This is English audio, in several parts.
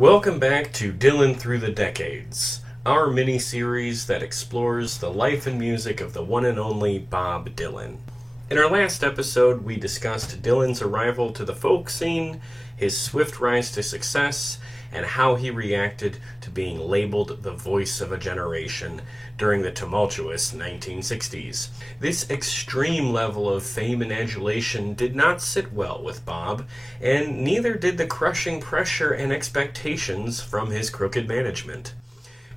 Welcome back to Dylan Through the Decades, our mini-series that explores the life and music of the one and only Bob Dylan. In our last episode, we discussed Dylan's arrival to the folk scene, his swift rise to success, and how he reacted to being labeled the voice of a generation during the tumultuous 1960s. This extreme level of fame and adulation did not sit well with Bob, and neither did the crushing pressure and expectations from his crooked management.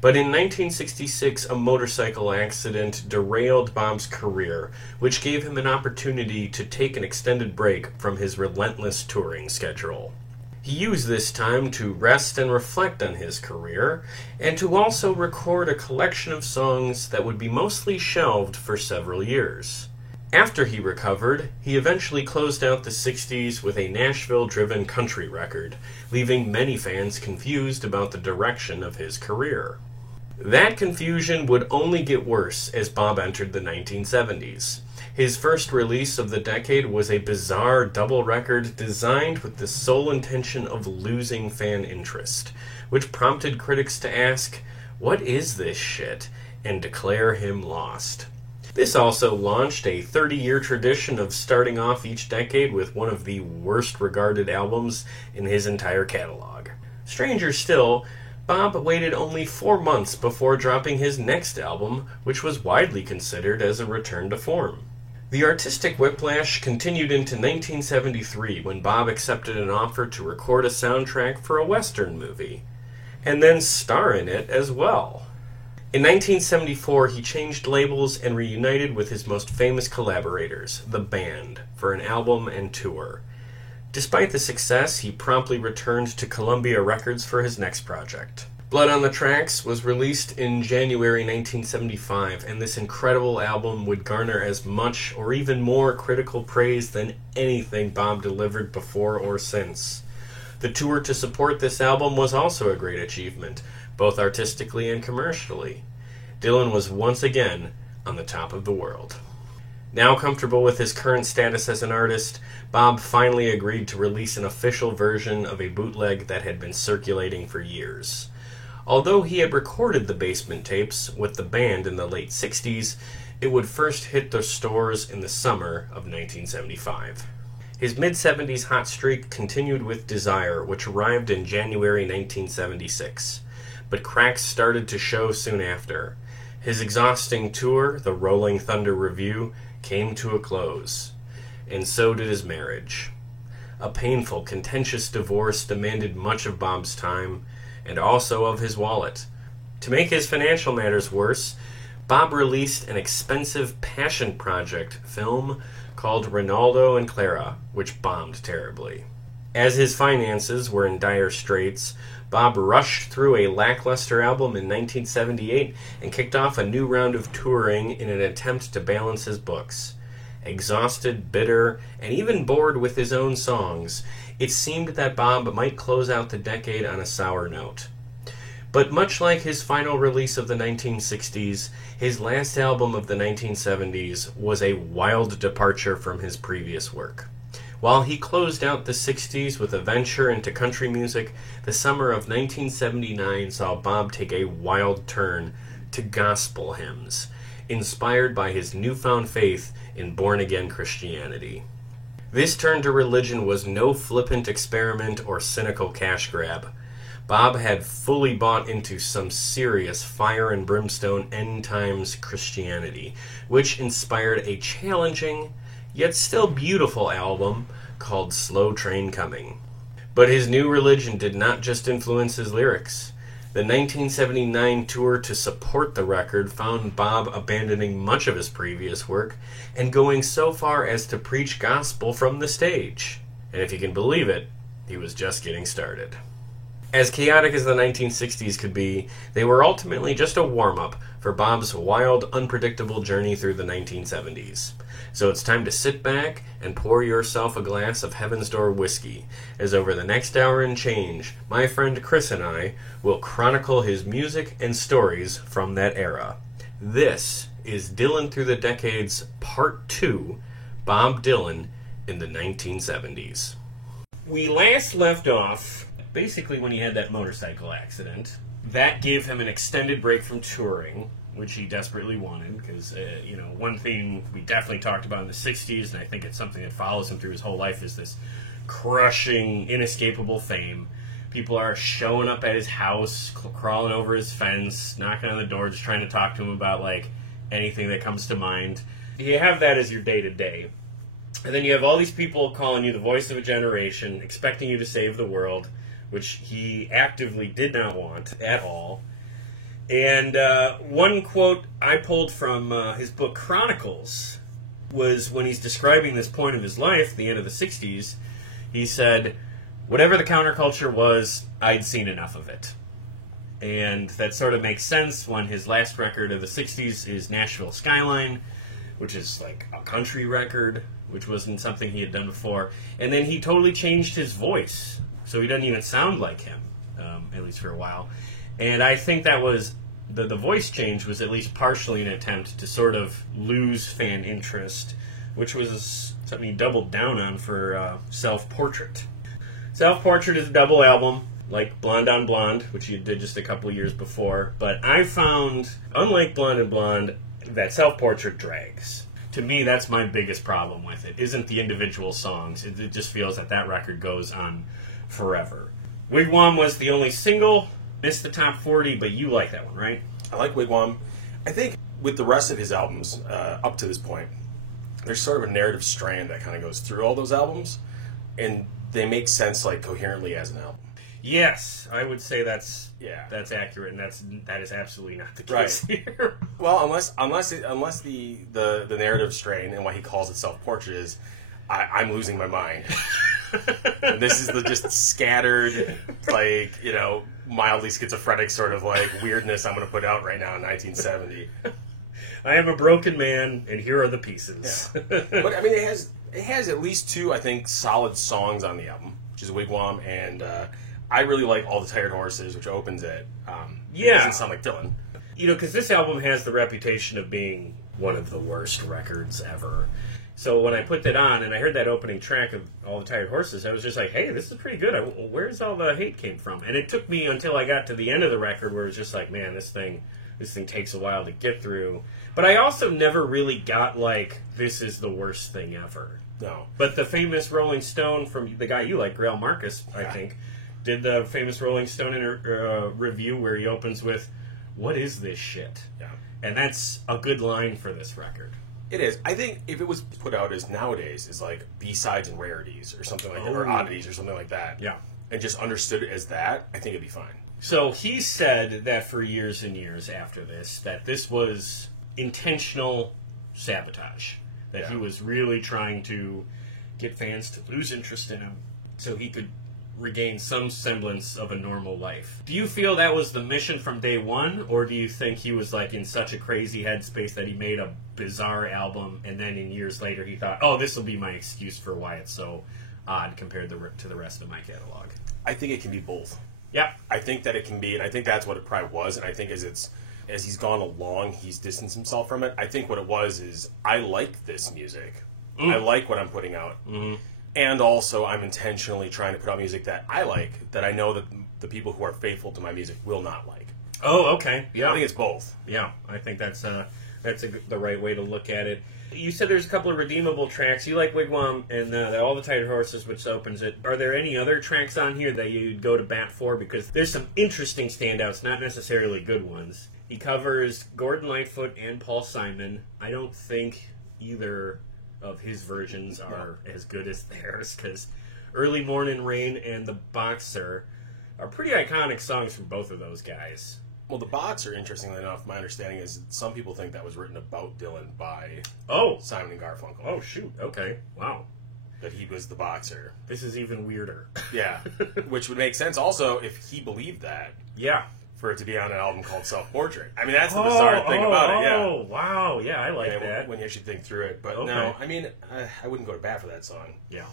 But in 1966, a motorcycle accident derailed Bob's career, which gave him an opportunity to take an extended break from his relentless touring schedule. He used this time to rest and reflect on his career, and to also record a collection of songs that would be mostly shelved for several years. After he recovered, he eventually closed out the 60s with a Nashville-driven country record, leaving many fans confused about the direction of his career. That confusion would only get worse as Bob entered the 1970s. His first release of the decade was a bizarre double record designed with the sole intention of losing fan interest, which prompted critics to ask, "What is this shit?" and declare him lost. This also launched a 30-year tradition of starting off each decade with one of the worst-regarded albums in his entire catalog. Stranger still, Bob waited only 4 months before dropping his next album, which was widely considered as a return to form. The artistic whiplash continued into 1973 when Bob accepted an offer to record a soundtrack for a Western movie, and then star in it as well. In 1974, he changed labels and reunited with his most famous collaborators, the band, for an album and tour. Despite the success, he promptly returned to Columbia Records for his next project. Blood on the Tracks was released in January 1975, and this incredible album would garner as much or even more critical praise than anything Bob delivered before or since. The tour to support this album was also a great achievement, both artistically and commercially. Dylan was once again on the top of the world. Now comfortable with his current status as an artist, Bob finally agreed to release an official version of a bootleg that had been circulating for years. Although he had recorded the basement tapes with the band in the late 60s, it would first hit the stores in the summer of 1975. His mid-70s hot streak continued with Desire, which arrived in January 1976, but cracks started to show soon after. His exhausting tour, the Rolling Thunder Revue, came to a close, and so did his marriage. A painful, contentious divorce demanded much of Bob's time, and also of his wallet. To make his financial matters worse, Bob released an expensive passion project film called Ronaldo and Clara, which bombed terribly. As his finances were in dire straits, Bob rushed through a lackluster album in 1978 and kicked off a new round of touring in an attempt to balance his books. Exhausted, bitter, and even bored with his own songs, it seemed that Bob might close out the decade on a sour note. But much like his final release of the 1960s, his last album of the 1970s was a wild departure from his previous work. While he closed out the 60s with a venture into country music, the summer of 1979 saw Bob take a wild turn to gospel hymns, inspired by his newfound faith in born-again Christianity. This turn to religion was no flippant experiment or cynical cash grab. Bob had fully bought into some serious fire and brimstone end-times Christianity, which inspired a challenging, yet still beautiful album called Slow Train Coming. But his new religion did not just influence his lyrics. The 1979 tour to support the record found Bob abandoning much of his previous work and going so far as to preach gospel from the stage. And if you can believe it, he was just getting started. As chaotic as the 1960s could be, they were ultimately just a warm-up for Bob's wild, unpredictable journey through the 1970s. So it's time to sit back and pour yourself a glass of Heaven's Door whiskey, as over the next hour and change, my friend Chris and I will chronicle his music and stories from that era. This is Dylan Through the Decades Part 2, Bob Dylan in the 1970s. We last left off basically when he had that motorcycle accident. That gave him an extended break from touring, which he desperately wanted, because, one thing we definitely talked about in the 60s, and I think it's something that follows him through his whole life, is this crushing, inescapable fame. People are showing up at his house, crawling over his fence, knocking on the door, just trying to talk to him about, like, anything that comes to mind. You have that as your day-to-day. And then you have all these people calling you the voice of a generation, expecting you to save the world, which he actively did not want at all. And one quote I pulled from his book Chronicles was when he's describing this point of his life, the end of the 60s, he said, "Whatever the counterculture was, I'd seen enough of it." And that sort of makes sense when his last record of the 60s is Nashville Skyline, which is like a country record, which wasn't something he had done before. And then he totally changed his voice, so he doesn't even sound like him, at least for a while. And I think that was, the voice change was at least partially an attempt to sort of lose fan interest, which was something he doubled down on for Self-Portrait. Self-Portrait is a double album, like Blonde on Blonde, which he did just a couple years before. But I found, unlike Blonde on Blonde, that Self-Portrait drags. To me, that's my biggest problem with it. Isn't the individual songs. It just feels that record goes on forever. Wigwam was the only single, missed the top 40, but you like that one, right? I like Wigwam. I think with the rest of his albums, up to this point, there's sort of a narrative strand that kind of goes through all those albums, and they make sense, like, coherently as an album. Yes, I would say that's accurate, and that is absolutely not the case here. Well, unless the narrative strain and what he calls it Self-Portrait is, I'm losing my mind. This is the just scattered, like, mildly schizophrenic sort of like weirdness I'm going to put out right now in 1970. I am a broken man, and here are the pieces. Yeah. But I mean, it has at least two, I think, solid songs on the album, which is Wigwam, and I really like All the Tired Horses, which opens it. It doesn't sound like Dylan. Because this album has the reputation of being one of the worst records ever. So when I put that on, and I heard that opening track of All the Tired Horses, I was just like, hey, this is pretty good. Where's all the hate came from? And it took me until I got to the end of the record where it was just like, man, this thing takes a while to get through. But I also never really got, like, this is the worst thing ever. No. But the famous Rolling Stone from the guy you like, Grail Marcus, I think, did the famous Rolling Stone review where he opens with, "What is this shit?" Yeah. And that's a good line for this record. It is. I think if it was put out as nowadays, as like B-sides and rarities or something like that, or oddities or something like that, and just understood as that, I think it'd be fine. So he said that for years and years after this, that this was intentional sabotage. That he was really trying to get fans to lose interest in him so he could regain some semblance of a normal life. Do you feel that was the mission from day one, or do you think he was like in such a crazy headspace that he made a bizarre album and then in years later he thought, oh, this will be my excuse for why it's so odd compared to the rest of my catalog? I think it can be both. Yeah. I think that it can be, and I think that's what it probably was, and I think as he's gone along, he's distanced himself from it. I think what it was is, I like this music. I like what I'm putting out. Mm-hmm. And also, I'm intentionally trying to put out music that I like, that I know that the people who are faithful to my music will not like. Oh, okay. Yeah. I think it's both. Yeah, I think that's the right way to look at it. You said there's a couple of redeemable tracks. You like Wigwam and All the Tired Horses, which opens it. Are there any other tracks on here that you'd go to bat for? Because there's some interesting standouts, not necessarily good ones. He covers Gordon Lightfoot and Paul Simon. I don't think either of his versions are as good as theirs, because Early Morning Rain and The Boxer are pretty iconic songs from both of those guys. Well, The Boxer, interestingly enough, my understanding is some people think that was written about Dylan by Simon and Garfunkel. Oh, shoot. Okay. Wow. That he was the boxer. This is even weirder. Yeah. Which would make sense also if he believed that. Yeah. For it to be on an album called Self-Portrait. I mean, that's the bizarre thing about it, yeah. Oh, wow. Yeah, I like that. When you actually think through it. But no, I mean, I wouldn't go to bat for that song. Yeah.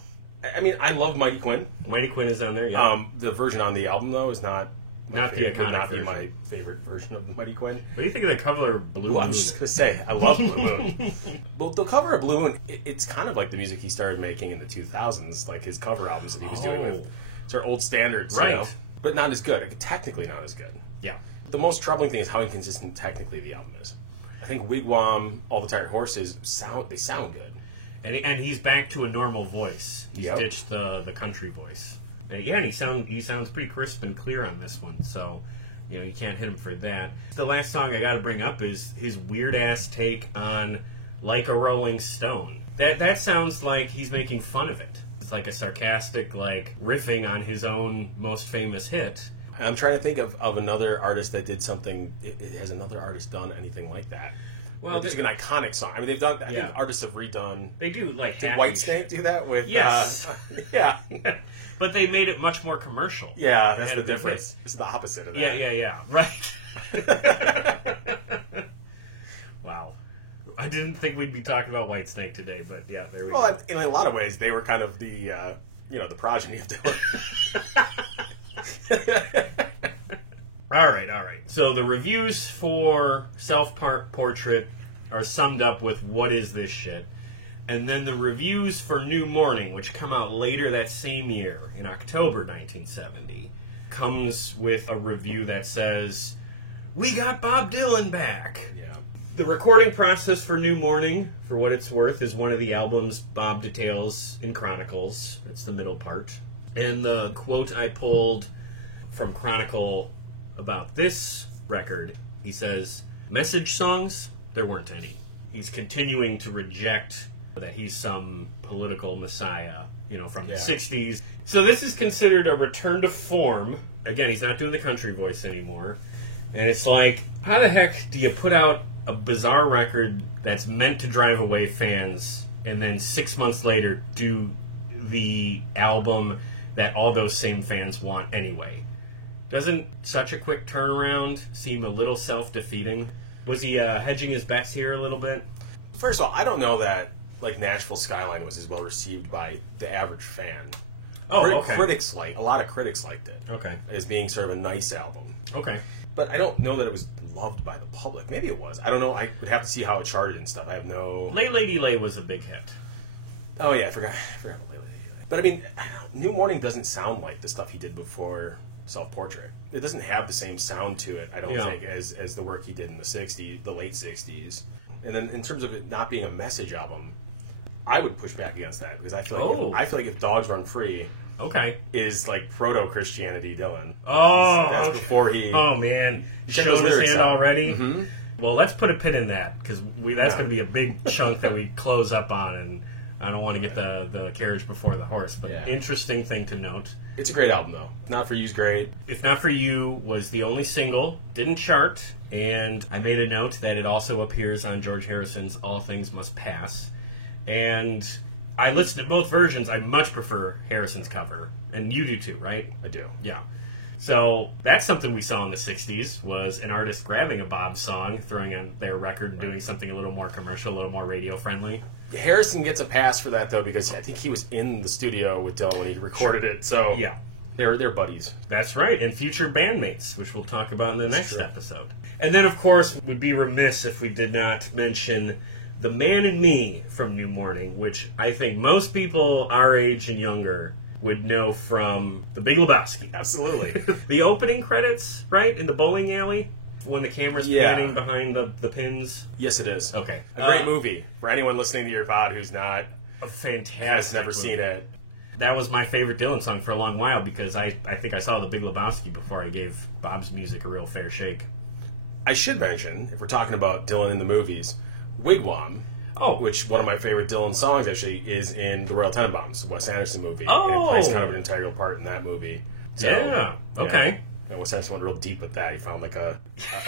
I mean, I love Mighty Quinn. Mighty Quinn is on there, yeah. The version on the album, though, is not the iconic would not version. be my favorite version of Mighty Quinn. What do you think of the cover of Blue Moon? I'm just going to say, I love Blue Moon. But the cover of Blue Moon, it's kind of like the music he started making in the 2000s, like his cover albums that he was doing with sort of old standards, Right. you know? But not as good. Technically not as good. Yeah. The most troubling thing is how inconsistent technically the album is. I think Wigwam, All the Tired Horses, sound good. And he's back to a normal voice. He's Yep. ditched the country voice. Yeah, and he sounds pretty crisp and clear on this one, so you can't hit him for that. The last song I got to bring up is his weird ass take on Like a Rolling Stone. That sounds like he's making fun of it. It's like a sarcastic, like riffing on his own most famous hit. I'm trying to think of another artist that did something. Has another artist done anything like that? Well, it's like an iconic song. I mean, they've done. I Yeah. think artists have redone. They do like Did happy Whitesnake do that with? Yes. Yeah. but they made it much more commercial. Yeah, They that's had the a big difference. hit. It's the opposite of that. Yeah, right. Wow. I didn't think we'd be talking about Whitesnake today, but yeah, there we go. Well, in a lot of ways, they were kind of the the progeny of Dylan. All right. So the reviews for Self-Portrait are summed up with "What is this shit?" And then the reviews for New Morning, which come out later that same year, in October 1970, comes with a review that says, "We got Bob Dylan back." Yeah. The recording process for New Morning, for what it's worth, is one of the album's Bob details and chronicles. It's the middle part. And the quote I pulled from Chronicle about this record, he says, "Message songs, there weren't any." He's continuing to reject that he's some political messiah, from the 60s. So this is considered a return to form. Again, he's not doing the country voice anymore. And it's like, how the heck do you put out a bizarre record that's meant to drive away fans, and then 6 months later do the album that all those same fans want anyway? Doesn't such a quick turnaround seem a little self-defeating? Was he hedging his bets here a little bit? First of all, I don't know that Nashville Skyline was as well received by the average fan. Oh, okay. A lot of critics liked it. Okay. As being sort of a nice album. Okay. But I don't know that it was loved by the public. Maybe it was. I don't know. I would have to see how it charted and stuff. I have no... Lay Lady Lay was a big hit. Oh, yeah. I forgot about Lay Lady Lay. But, I mean, New Morning doesn't sound like the stuff he did before Self-Portrait. It doesn't have the same sound to it, I don't think, as the work he did in the late 60s. And then in terms of it not being a message album, I would push back against that, because I feel like if Dogs Run Free is like proto-Christianity Dylan. That's before he... Oh, man. Showed his hand already? Mm-hmm. Well, let's put a pin in that, because that's going to be a big chunk that we close up on, and I don't want to get the carriage before the horse, but interesting thing to note. It's a great album, though. Not For You's great. If Not For You was the only single, didn't chart, and I made a note that it also appears on George Harrison's All Things Must Pass. And I listened to both versions. I much prefer Harrison's cover. And you do too, right? I do. Yeah. So that's something we saw in the 60s, was an artist grabbing a Bob song, throwing on their record, and doing something a little more commercial, a little more radio-friendly. Harrison gets a pass for that, though, because I think he was in the studio with Dylan when he recorded it. So yeah, they're buddies. That's right, and future bandmates, which we'll talk about in the next episode. And then, of course, we'd be remiss if we did not mention The Man in Me from New Morning, which I think most people our age and younger would know from The Big Lebowski. Absolutely. The opening credits, right, in the bowling alley, when the camera's panning behind the pins. Yes, it is. Okay. A great movie. For anyone listening to your pod who's not... A fantastic has never movie. seen it. That was my favorite Dylan song for a long while, because I think I saw The Big Lebowski before I gave Bob's music a real fair shake. I should mention, if we're talking about Dylan in the movies, Wigwam, which one of my favorite Dylan songs actually is in The Royal Tenenbaums, Wes Anderson movie. And it plays kind of an integral part in that movie. So, okay. And Wes Anderson went real deep with that. He found like a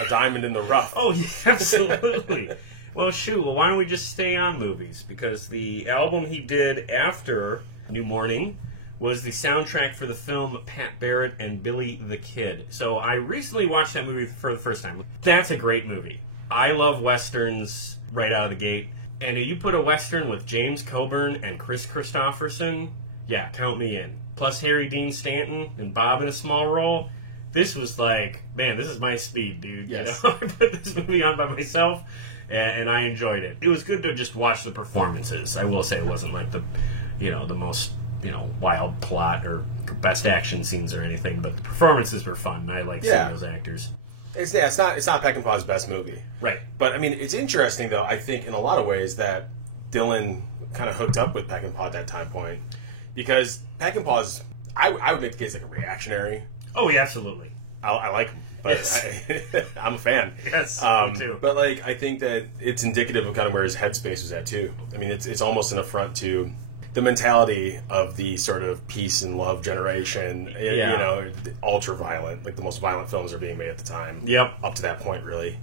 diamond in the rough. Oh, yeah, absolutely. Well, why don't we just stay on movies? Because the album he did after New Morning was the soundtrack for the film Pat Barrett and Billy the Kid. So I recently watched that movie for the first time. That's a great movie. I love Westerns right out of the gate. And if you put a Western with James Coburn and Chris Christopherson, yeah, count me in. Plus Harry Dean Stanton and Bob in a small role. This was like, man, this is my speed, dude. Yes. I put this movie on by myself, and I enjoyed it. It was good to just watch the performances. I will say it wasn't like the most wild plot or best action scenes or anything, but the performances were fun. I like seeing those actors. It's not Peckinpah's best movie, right? But I mean, it's interesting though. I think in a lot of ways that Dylan kind of hooked up with Peckinpah at that time point, because Peckinpah's I would make the case like a reactionary. Oh, yeah, absolutely. I like him, but I'm a fan. Yes, me too. But like, I think that it's indicative of kind of where his headspace was at too. I mean, it's almost an affront to the mentality of the sort of peace and love generation. Ultra violent, like the most violent films are being made at the time. Yep. Up to that point, really.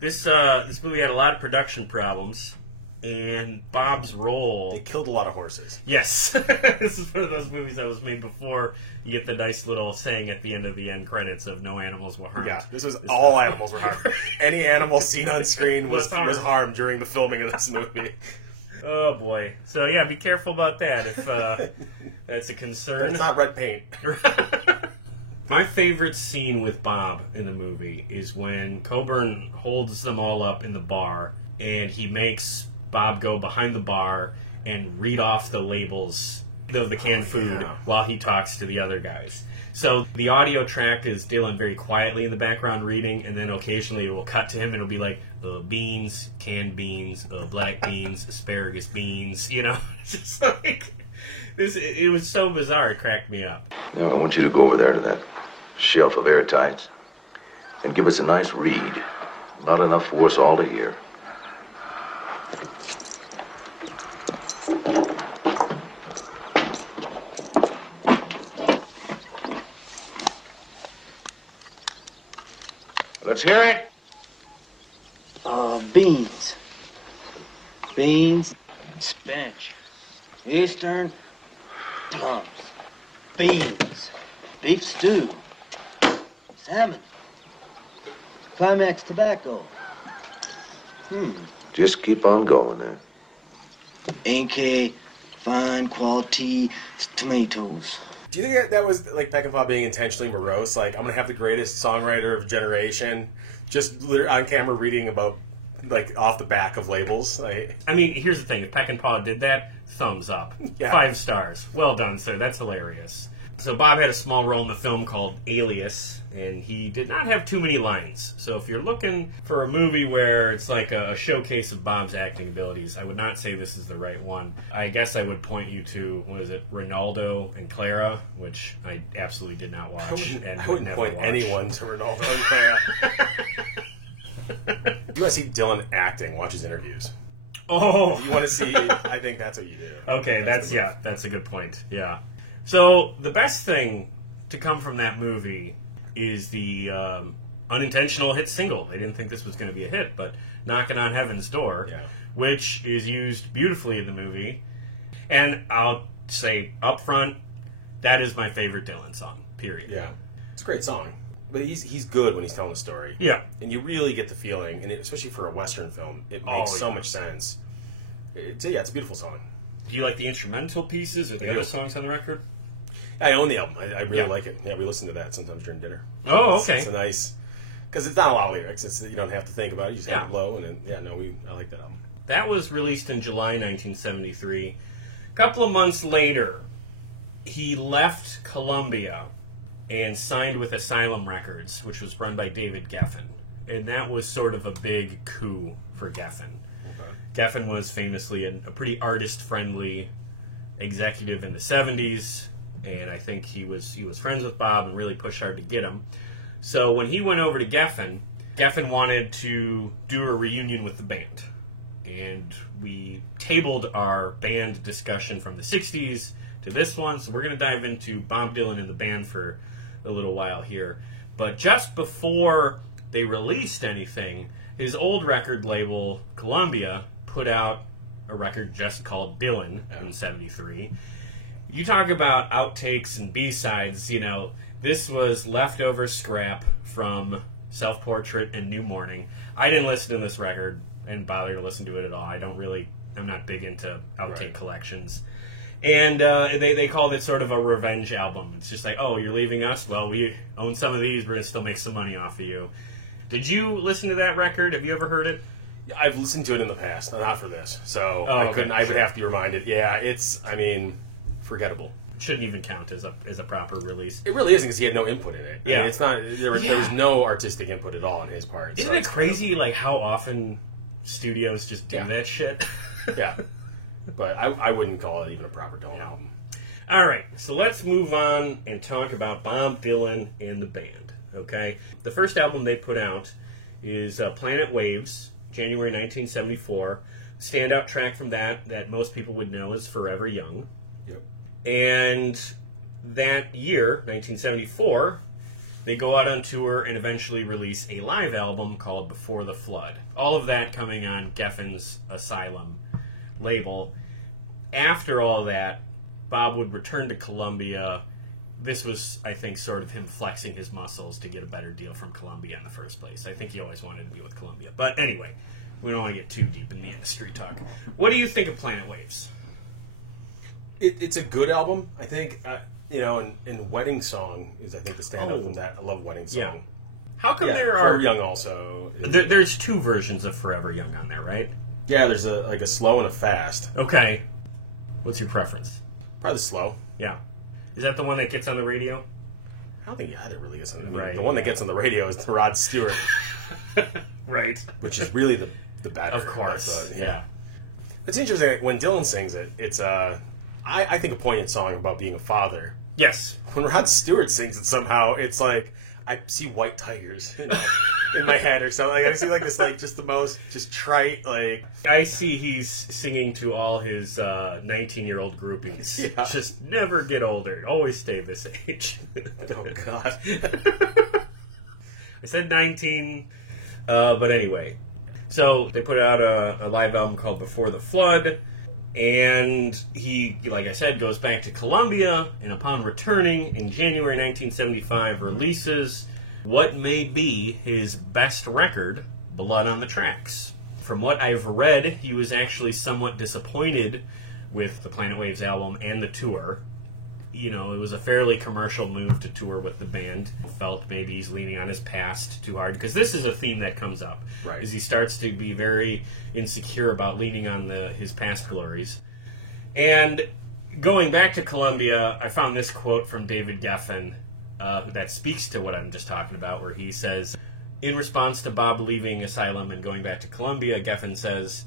This movie had a lot of production problems. And Bob's role... They killed a lot of horses. Yes. This is one of those movies that was made before you get the nice little saying at the end of the end credits of no animals were harmed. Yeah, this was all animals were harmed. Any animal seen on screen was harmed during the filming of this movie. Oh, boy. So, yeah, be careful about that if that's a concern. It's not red paint. My favorite scene with Bob in the movie is when Coburn holds them all up in the bar and he makes Bob go behind the bar and read off the labels of the canned food while he talks to the other guys. So the audio track is Dylan very quietly in the background reading, and then occasionally it will cut to him and it'll be like, beans, canned beans, black beans, asparagus beans, It's just like, it was so bizarre, it cracked me up. Now I want you to go over there to that shelf of airtights and give us a nice read. Not enough for us all to hear. Let's hear it. Beans. Beans. Spinach. Eastern. Plums. Beans. Beef stew. Salmon. Climax tobacco. Just keep on going there. NK, fine quality tomatoes. Do you think that was like Peckinpah being intentionally morose? Like, I'm going to have the greatest songwriter of generation just on camera reading about, like, off the back of labels? I mean, here's the thing. If Peckinpah did that, thumbs up. Yeah. 5 stars. Well done, sir. That's hilarious. So Bob had a small role in the film called Alias, and he did not have too many lines. So if you're looking for a movie where it's like a showcase of Bob's acting abilities, I would not say this is the right one. I guess I would point you to, Ronaldo and Clara, which I absolutely did not watch. I wouldn't point anyone to Ronaldo and Clara. If you want to see Dylan acting, watch his interviews. Oh! If you want to see, I think that's what you do. Okay, that's a good point. Yeah. So the best thing to come from that movie is the unintentional hit single. They didn't think this was going to be a hit, but Knocking on Heaven's Door, which is used beautifully in the movie. And I'll say up front, that is my favorite Dylan song, period. Yeah. It's a great song. But he's good when he's telling a story. Yeah. And you really get the feeling, and especially for a Western film, it makes so much sense. It's a beautiful song. Do you like the instrumental pieces or the other songs on the record? I own the album. I really like it. Yeah, we listen to that sometimes during dinner. Oh, okay. It's a nice... Because it's not a lot of lyrics. You don't have to think about it. You just have it blow, and then, I like that album. That was released in July 1973. A couple of months later, he left Columbia and signed with Asylum Records, which was run by David Geffen. And that was sort of a big coup for Geffen. Okay. Geffen was famously a pretty artist-friendly executive in the 70s, and I think he was friends with Bob and really pushed hard to get him. So when he went over to Geffen, Geffen wanted to do a reunion with the band. And we tabled our band discussion from the 60s to this one, so we're going to dive into Bob Dylan and the band for a little while here. But just before they released anything, his old record label, Columbia, put out a record just called Dylan in 73. You talk about outtakes and B-sides, this was leftover scrap from Self-Portrait and New Morning. I didn't listen to this record and bother to listen to it at all. I'm not big into outtake collections. And they called it sort of a revenge album. It's just like, oh, you're leaving us? Well, we own some of these. We're going to still make some money off of you. Did you listen to that record? Have you ever heard it? I've listened to it in the past, not for this. So I would have to be reminded. Yeah, forgettable. Shouldn't even count as a proper release. It really isn't because he had no input in it. Yeah. I mean, it's not. There was no artistic input at all on his part. Isn't it crazy, like, how often studios just do that shit? Yeah. But I wouldn't call it even a proper Dylan album. All right, so let's move on and talk about Bob Dylan and the band, okay? The first album they put out is Planet Waves, January 1974. Standout track from that most people would know is Forever Young. Yep. And that year, 1974, they go out on tour and eventually release a live album called Before the Flood. All of that coming on Geffen's Asylum label. After all that, Bob would return to Columbia. This was, I think, sort of him flexing his muscles to get a better deal from Columbia in the first place. I think he always wanted to be with Columbia. But anyway, we don't want to get too deep in the industry talk. What do you think of Planet Waves? It's a good album. I think, and Wedding Song is, I think, the standout from that. I love Wedding Song. Yeah. How come there Forever are... Young also. There's two versions of Forever Young on there, right? Yeah, there's a slow and a fast. Okay. What's your preference? Probably the slow. Yeah. Is that the one that gets on the radio? I don't think either really gets on the radio. Right. The one that gets on the radio is the Rod Stewart. Right. Which is really the better. Of course. Yeah. It's interesting, when Dylan sings it, it's I think a poignant song about being a father. Yes. When Rod Stewart sings it somehow, it's like I see white tigers in my head or something. Like, I see like this, like just the most just trite, like I see he's singing to all his 19-year-old groupies. Yeah. Just never get older. Always stay this age. oh god. I said 19, but anyway. So they put out a live album called Before the Flood, and he, like I said, goes back to Columbia, and upon returning in January 1975, releases what may be his best record, Blood on the Tracks. From what I've read, he was actually somewhat disappointed with the Planet Waves album and the tour. You know, it was a fairly commercial move to tour with the band. Felt maybe he's leaning on his past too hard, because this is a theme that comes up. Right. As he starts to be very insecure about leaning on his past glories. And going back to Columbia, I found this quote from David Geffen that speaks to what I'm just talking about, where he says, in response to Bob leaving Asylum and going back to Columbia, Geffen says,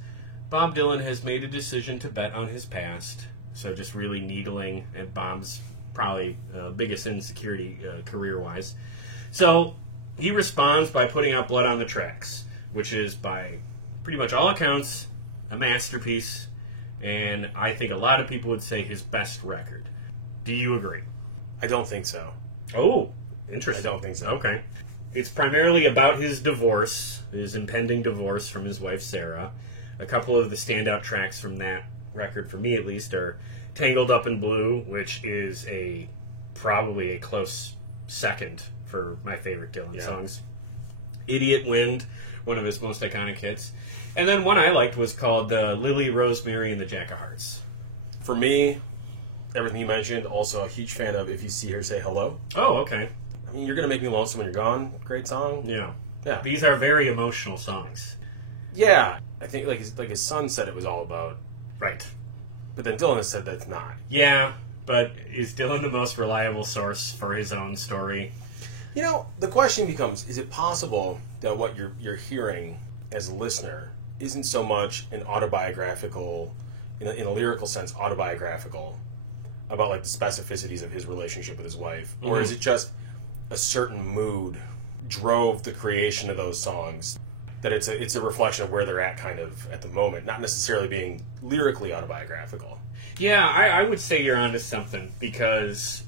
Bob Dylan has made a decision to bet on his past. So just really needling at Bob's probably biggest insecurity career-wise. So he responds by putting out Blood on the Tracks, which is, by pretty much all accounts, a masterpiece, and I think a lot of people would say his best record. Do you agree? I don't think so. Oh, interesting. I don't think so. Okay. It's primarily about his divorce, his impending divorce from his wife, Sarah. A couple of the standout tracks from that record, for me at least, are Tangled Up in Blue, which is probably a close second for my favorite Dylan songs. Idiot Wind, one of his most iconic hits. And then one I liked was called Lily, Rosemary, and the Jack of Hearts. For me, everything you mentioned, also a huge fan of If You See Her, Say Hello. Oh, okay. I mean, You're Gonna Make Me Lonesome When You're Gone. Great song. Yeah. Yeah. These are very emotional songs. Yeah. I think like his son said it was all about. Right. But then Dylan has said that's not. Yeah, but is Dylan the most reliable source for his own story? You know, the question becomes, is it possible that what you're hearing as a listener isn't so much an autobiographical, in a lyrical sense, autobiographical, about like the specificities of his relationship with his wife? Mm-hmm. Or is it just a certain mood drove the creation of those songs? That it's a reflection of where they're at kind of at the moment, not necessarily being lyrically autobiographical. Yeah, I would say you're onto something, because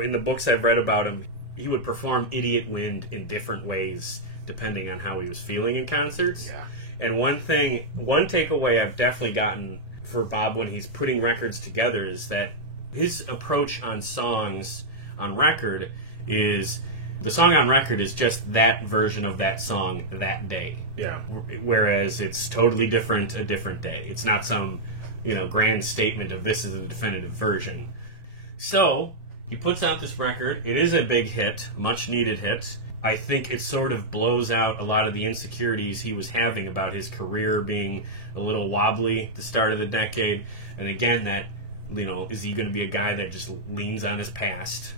in the books I've read about him, he would perform Idiot Wind in different ways depending on how he was feeling in concerts. Yeah. And one takeaway I've definitely gotten for Bob when he's putting records together is that his approach on songs on record is... The song on record is just that version of that song that day. Yeah. Whereas it's totally different a different day. It's not some, grand statement of this is the definitive version. So, he puts out this record. It is a big hit, much needed hit. I think it sort of blows out a lot of the insecurities he was having about his career being a little wobbly at the start of the decade. And again, that You know, is he going to be a guy that just leans on his past?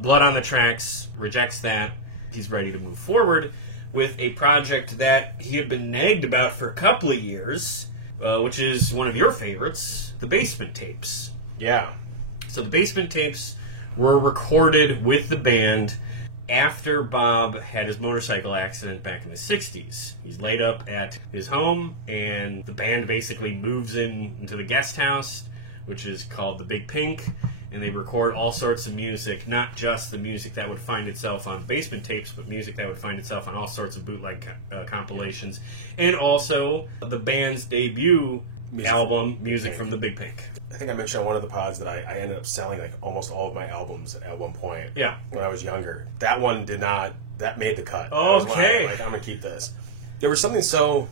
Blood on the Tracks rejects that. He's ready to move forward with a project that he had been nagged about for a couple of years, which is one of your favorites, the Basement Tapes. Yeah. So the Basement Tapes were recorded with the band after Bob had his motorcycle accident back in the 60s. He's laid up at his home, and the band basically moves into the guest house, which is called the Big Pink, and they record all sorts of music, not just the music that would find itself on Basement Tapes, but music that would find itself on all sorts of bootleg compilations, and also the band's debut album, Music from the Big Pink. I think I mentioned on one of the pods that I ended up selling like almost all of my albums at one point. Yeah. When I was younger. That one did not. That made the cut. Okay. Like, I'm gonna keep this. There was something so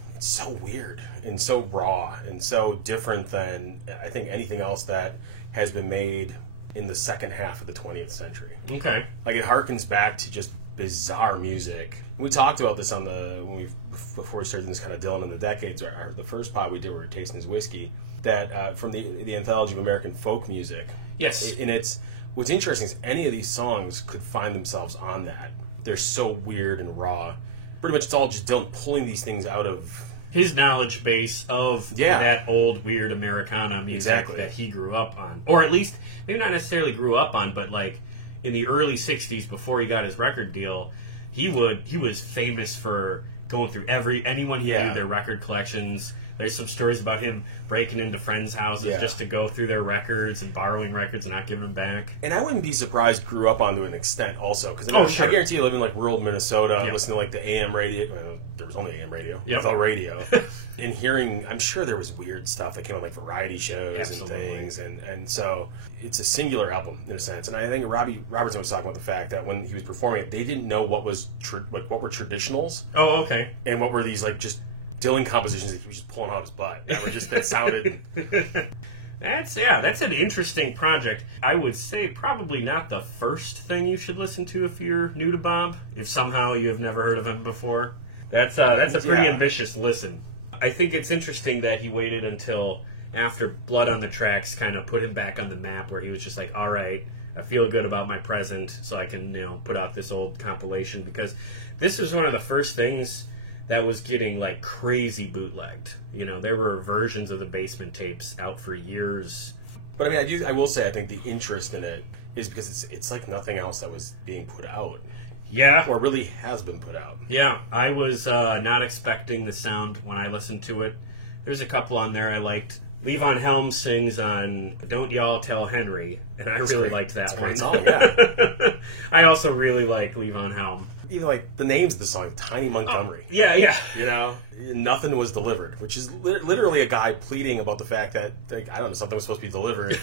weird and so raw and so different than I think anything else that has been made in the second half of the 20th century. Okay. Like, it harkens back to just bizarre music. We talked about this before we started this kind of Dylan in the Decades. The first pod we did, we were tasting his whiskey. That from the Anthology of American Folk Music. Yes. And what's interesting is any of these songs could find themselves on that. They're so weird and raw. Pretty much it's all just Dylan pulling these things out of his knowledge base of that old weird Americana music that he grew up on. Or at least, maybe not necessarily grew up on, but like in the early 60s before he got his record deal, he was famous for going through anyone he knew, their record collections. There's some stories about him breaking into friends' houses just to go through their records and borrowing records and not giving them back. And I wouldn't be surprised grew up on to an extent also. Because sure. I guarantee you live in like rural Minnesota, listening to like the AM radio. Well, there was only AM radio. The radio. And hearing, I'm sure there was weird stuff that came on like variety shows and things. And so it's a singular album in a sense. And I think Robbie Robertson was talking about the fact that when he was performing it, they didn't know what were traditionals. Oh, okay. And what were these like just Dylan compositions that he was just pulling out his butt. That sounded. That's an interesting project. I would say probably not the first thing you should listen to if you're new to Bob. If somehow you have never heard of him before, that's a pretty ambitious listen. I think it's interesting that he waited until after Blood on the Tracks kind of put him back on the map, where he was just like, all right, I feel good about my present, so I can put out this old compilation, because this was one of the first things that was getting like crazy bootlegged. There were versions of the Basement Tapes out for years. But I mean, I will say, I think the interest in it is because it's like nothing else that was being put out. Yeah. Or really has been put out. Yeah, I was not expecting the sound when I listened to it. There's a couple on there I liked. Levon Helm sings on Don't Y'all Tell Henry, and I really liked that one. It's a great song, yeah. I also really like Levon Helm. Even like the names of the song, Tiny Montgomery. Oh, yeah. Nothing was delivered, which is literally a guy pleading about the fact that, like, I don't know, something was supposed to be delivered.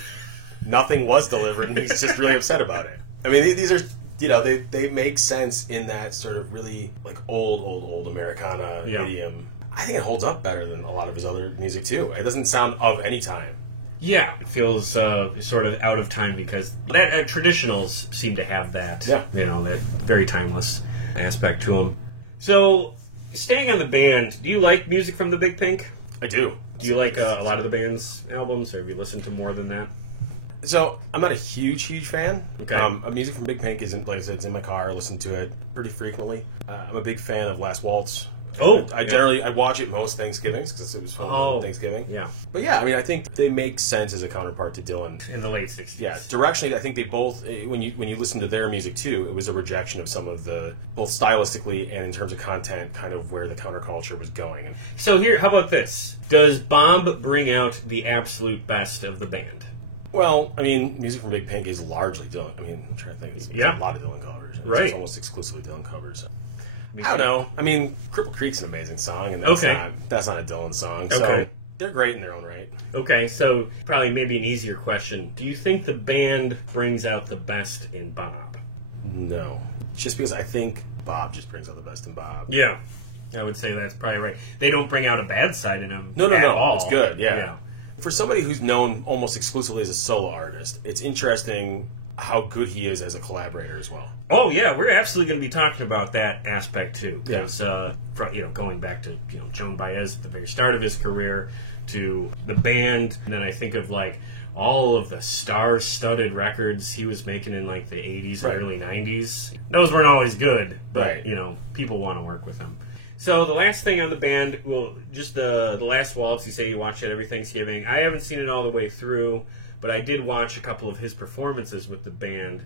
Nothing was delivered, and he's just really upset about it. I mean, these are, they make sense in that sort of really, like, old Americana idiom. I think it holds up better than a lot of his other music, too. It doesn't sound of any time. Yeah, it feels sort of out of time, because that traditionals seem to have that, that very timeless aspect to them. So, staying on the band, do you like music from the Big Pink? I do. Do you like a lot of the band's albums, or have you listened to more than that? So, I'm not a huge fan. Okay. Music from Big Pink isn't, like I said, it's in my car. I listen to it pretty frequently. I'm a big fan of Last Waltz. I watch it most Thanksgivings because it was filmed on Thanksgiving. Yeah. But yeah, I mean, I think they make sense as a counterpart to Dylan. In the late 60s. Yeah, directionally, I think they both, when you listen to their music too, it was a rejection of some of the, both stylistically and in terms of content, kind of where the counterculture was going. So here, how about this? Does Bob bring out the absolute best of the band? Well, I mean, music from Big Pink is largely Dylan. I mean, I'm trying to think. It's a lot of Dylan covers. It's almost exclusively Dylan covers. I don't know. I mean, Cripple Creek's an amazing song, and that's not a Dylan song. So they're great in their own right. Okay, so probably maybe an easier question. Do you think the band brings out the best in Bob? No. Just because I think Bob just brings out the best in Bob. Yeah. I would say that's probably right. They don't bring out a bad side in him No. all. It's good, yeah. For somebody who's known almost exclusively as a solo artist, it's interesting how good he is as a collaborator as well. Oh yeah, we're absolutely going to be talking about that aspect too. Because going back to Joan Baez at the very start of his career to the band, and then I think of like all of the star-studded records he was making in like the 80s Right. and early 90s. Those weren't always good, but Right. you know, people want to work with him. So the last thing on the band, well, just the last waltz. You say you watch it every Thanksgiving. I haven't seen it all the way through, but I did watch a couple of his performances with the band,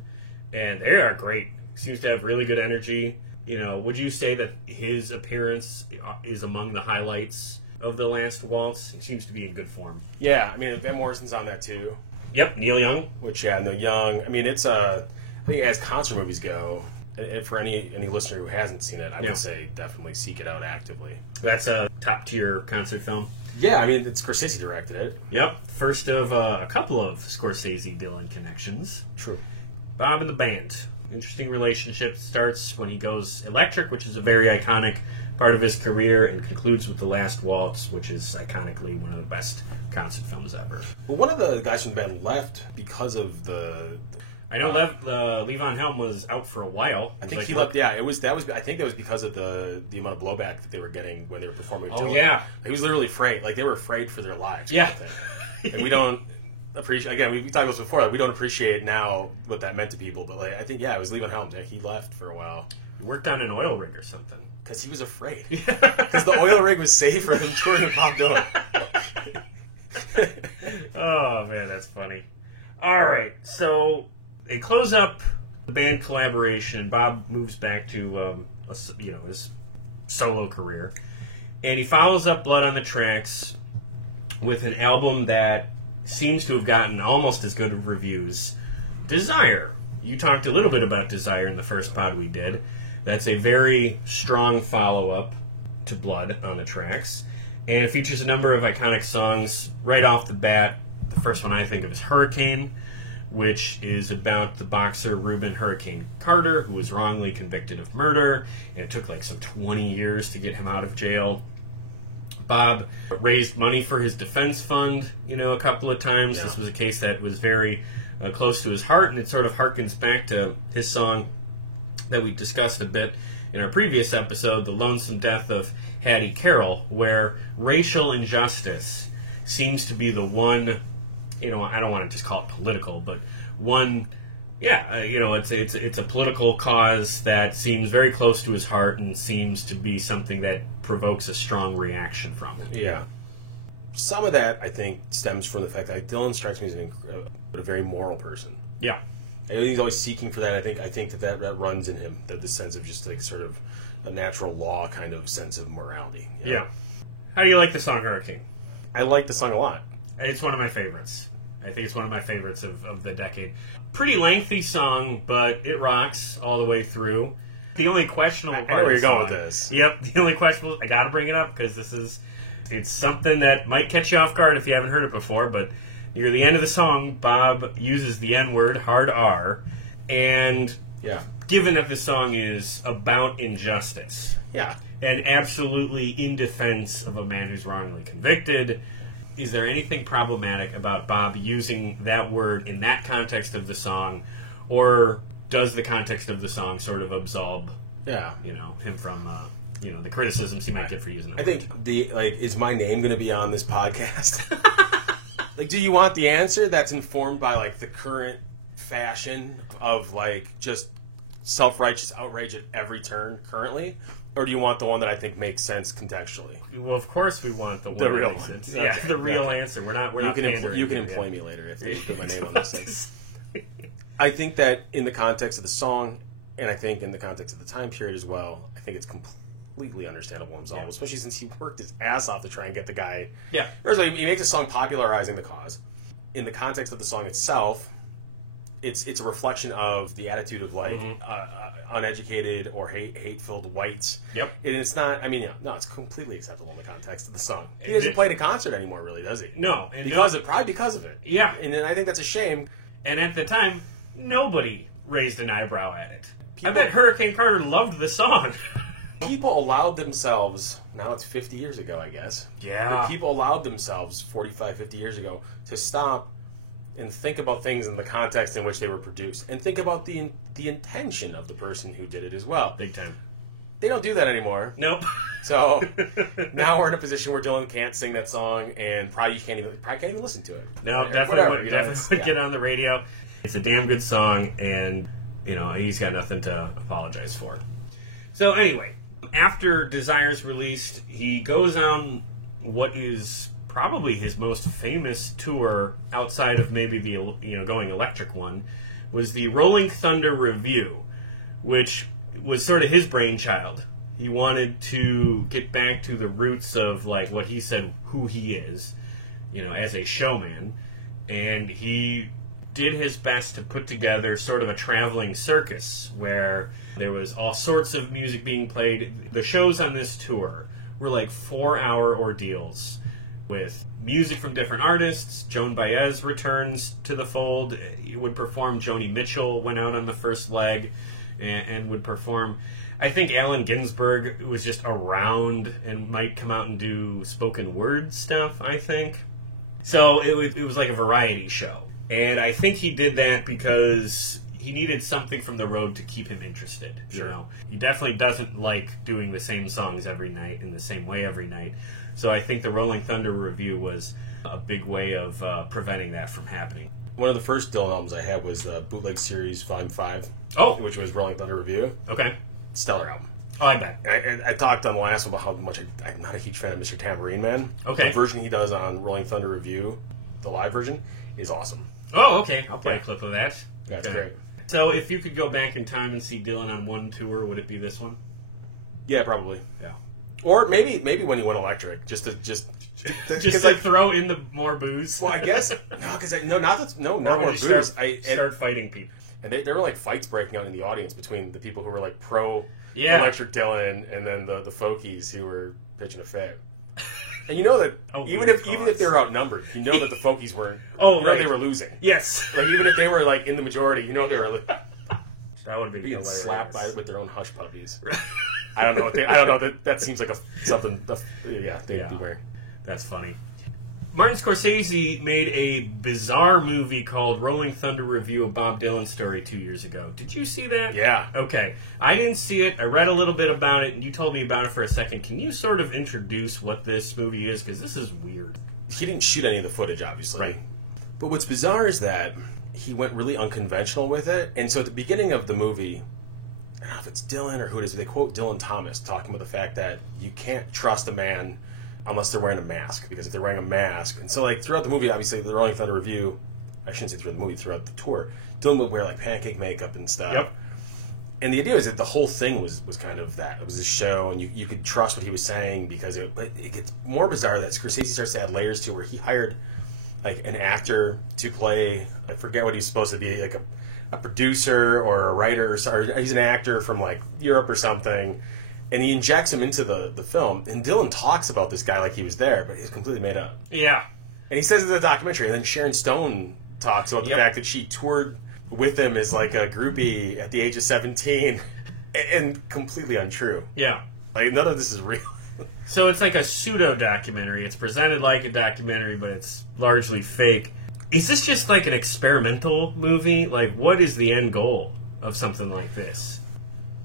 and they are great. Seems to have really good energy. You know, would you say that his appearance is among the highlights of the last waltz? He seems to be in good form. Yeah, I mean, Van Morrison's on that too. Yep, Neil Young. Which, yeah, no, Young. I mean, it's I think as concert movies go, and for any listener who hasn't seen it, I Yeah. would say definitely seek it out actively. That's a top-tier concert film. Yeah, I mean, it's Scorsese directed it. Yep, first of a couple of Scorsese-Dylan connections. True. Bob and the band. Interesting relationship. Starts when he goes electric, which is a very iconic part of his career, and concludes with The Last Waltz, which is iconically one of the best concert films ever. Well, one of the guys from the band left because of the. I know Levon Helm was out for a while. I think he left. Yeah, I think that was because of the amount of blowback that they were getting when they were performing. With Oh, Dylan. yeah. He was literally afraid. Like they were afraid for their lives. Yeah. kind of thing. And we don't appreciate. Again, we talked about this before. Like, we don't appreciate now what that meant to people. But like, I think it was Levon Helm. Yeah, he left for a while He worked on an oil rig or something. because he was afraid. Because the oil rig was safe for him touring with Bob Dylan. Oh, man, that's funny. All right, so they close up the band collaboration. Bob moves back to his solo career, and he follows up Blood on the Tracks with an album that seems to have gotten almost as good of reviews. Desire. You talked a little bit about Desire in the first pod we did. That's a very strong follow-up to Blood on the Tracks, and it features a number of iconic songs right off the bat. The first one I think of is Hurricane, which is about the boxer Reuben Hurricane Carter, who was wrongly convicted of murder, and it took like some 20 years to get him out of jail. Bob raised money for his defense fund, a couple of times. Yeah. This was a case that was very close to his heart, and it sort of harkens back to his song that we discussed a bit in our previous episode, The Lonesome Death of Hattie Carroll, where racial injustice seems to be the one, I don't want to just call it political, but one, it's a political cause that seems very close to his heart and seems to be something that provokes a strong reaction from him. Yeah. Some of that, I think, stems from the fact that Dylan strikes me as a very moral person. Yeah. And he's always seeking for that. I think that runs in him, the sense of just like sort of a natural law kind of sense of morality. Yeah. How do you like the song Hurricane? I like the song a lot. It's one of my favorites. I think it's one of my favorites of the decade. Pretty lengthy song, but it rocks all the way through. The only questionable part I know where of you're the going song- with this. Yep, the only questionable... I gotta bring it up, because it's something that might catch you off guard if you haven't heard it before, but near the end of the song, Bob uses the N-word, hard R, and Yeah. given that the song is about injustice, Yeah. and absolutely in defense of a man who's wrongly convicted, is there anything problematic about Bob using that word in that context of the song, or does the context of the song sort of absolve, Yeah. him from, the criticisms he might get for using that I word? think is my name going to be on this podcast? Like, do you want the answer that's informed by like the current fashion of like just self-righteous outrage at every turn currently, or do you want the one that I think makes sense contextually? Well, of course we want the one The real that makes one. sense. Okay, Yeah, the real okay. answer. We're not You pandering can here, employ yeah. me later if they put my name on this thing. I think that in the context of the song, and I think in the context of the time period as well, I think it's completely understandable and absolvable, especially since he worked his ass off to try and get the guy. Yeah. First of all, he makes a song popularizing the cause. In the context of the song itself, it's a reflection of the attitude of like uneducated or hate-filled whites. Yep. And it's not. I mean, no, it's completely acceptable in the context of the song. He doesn't play at a concert anymore, really, does he? No. And Probably because of it. Yeah. And then I think that's a shame. And at the time, nobody raised an eyebrow at it. I People- bet Hurricane Carter loved the song. People allowed themselves, now it's 50 years ago, I guess. Yeah. But people allowed themselves 45, 50 years ago to stop and think about things in the context in which they were produced. And think about the intention of the person who did it as well. Big time. They don't do that anymore. Nope. So now we're in a position where Dylan can't sing that song, and probably can't even listen to it. No, definitely would get on the radio. It's a damn good song, and he's got nothing to apologize for. So anyway, after Desire's released, he goes on what is probably his most famous tour outside of maybe the Going Electric one, was the Rolling Thunder Revue, which was sort of his brainchild. He wanted to get back to the roots of, like, what he said, who he is, as a showman. And he did his best to put together sort of a traveling circus where there was all sorts of music being played. The shows on this tour were like 4-hour ordeals with music from different artists. Joan Baez returns to the fold. He would perform. Joni Mitchell went out on the first leg and would perform. I think Allen Ginsberg was just around and might come out and do spoken word stuff, I think. So it was like a variety show. And I think he did that because he needed something from the road to keep him interested. Sure. He definitely doesn't like doing the same songs every night in the same way every night. So I think the Rolling Thunder Revue was a big way of preventing that from happening. One of the first Dylan albums I had was the Bootleg Series Volume 5, which was Rolling Thunder Revue. Okay. Stellar album. Oh, I bet. I talked on the last one about how much I'm not a huge fan of Mr. Tambourine Man. Okay. The version he does on Rolling Thunder Revue, the live version, is awesome. Oh, okay. I'll play a clip of that. That's Okay. great. So if you could go back in time and see Dylan on one tour, would it be this one? Yeah, probably. Yeah. Or maybe when he went electric, just Just to throw in the more booze? Well, I guess not more when you booze. Start fighting people. And there were like fights breaking out in the audience between the people who were like pro Electric Dylan and then the folkies who were pitching a fit. And you know that even if they were outnumbered, you know that the folkies weren't. They were losing. Yes. Like even if they were like in the majority, you know they were That would be being hilarious. slapped with their own hush puppies. I don't know. That seems like something. They'd be wearing. That's funny. Martin Scorsese made a bizarre movie called Rolling Thunder Revue, a Bob Dylan story 2 years ago. Did you see that? Yeah. Okay. I didn't see it. I read a little bit about it, and you told me about it for a second. Can you sort of introduce what this movie is? Because this is weird. He didn't shoot any of the footage, obviously. Right. But what's bizarre is that he went really unconventional with it. And so at the beginning of the movie, I don't know if it's Dylan or who it is, they quote Dylan Thomas talking about the fact that you can't trust a man unless they're wearing a mask, because if they're wearing a mask, and so like throughout the movie, obviously the Rolling Thunder Revue, I shouldn't say throughout the movie, throughout the tour, Dylan would wear like pancake makeup and stuff. Yep. And the idea was that the whole thing was kind of that. It was a show, and you could trust what he was saying, because but it gets more bizarre that Scorsese starts to add layers to, where he hired like an actor to play, I forget what he's supposed to be, like a producer or a writer, or he's an actor from like Europe or something. And he injects him into the film, and Dylan talks about this guy like he was there, but he's completely made up. Yeah. And he says in the documentary, and then Sharon Stone talks about the fact that she toured with him as like a groupie at the age of 17, and completely untrue. Yeah. Like, none of this is real. So it's like a pseudo-documentary. It's presented like a documentary, but it's largely fake. Is this just like an experimental movie? Like, what is the end goal of something like this?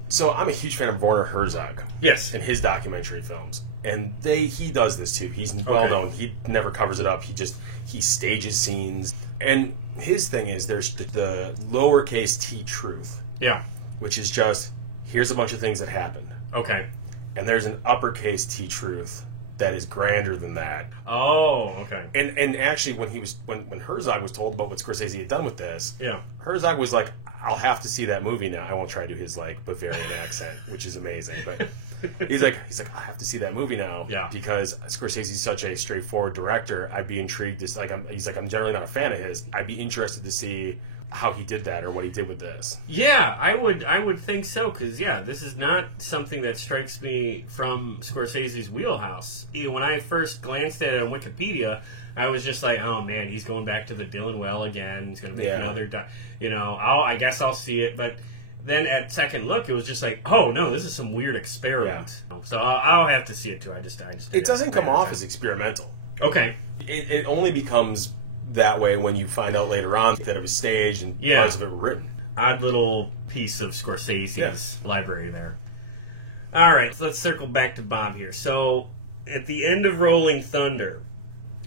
So I'm a huge fan of Werner Herzog. Yes. And his documentary films. And he does this too. He's well known. He never covers it up. He stages scenes. And his thing is there's the lowercase t truth. Yeah. Which is just, here's a bunch of things that happened. Okay. And there's an uppercase t truth that is grander than that. Oh, okay. And actually when Herzog was told about what Scorsese had done with this, Herzog was like, I'll have to see that movie now. I won't try to do his like Bavarian accent, which is amazing. But he's like, I have to see that movie now, because Scorsese's such a straightforward director. I'd be intrigued. I'm generally not a fan of his. I'd be interested to see how he did that or what he did with this. Yeah, I would think so, because this is not something that strikes me from Scorsese's wheelhouse. When I first glanced at it on Wikipedia, I was just like, oh man, he's going back to the Dylan well again. He's going to make another, I guess I'll see it. But then at second look, it was just like, oh no, this is some weird experiment. Yeah. So I'll have to see it too. I just it doesn't come off as experimental. Okay. It only becomes that way when you find out later on that it was staged and parts of it were written. Odd little piece of Scorsese's library there. All right, so let's circle back to Bob here. So, at the end of Rolling Thunder,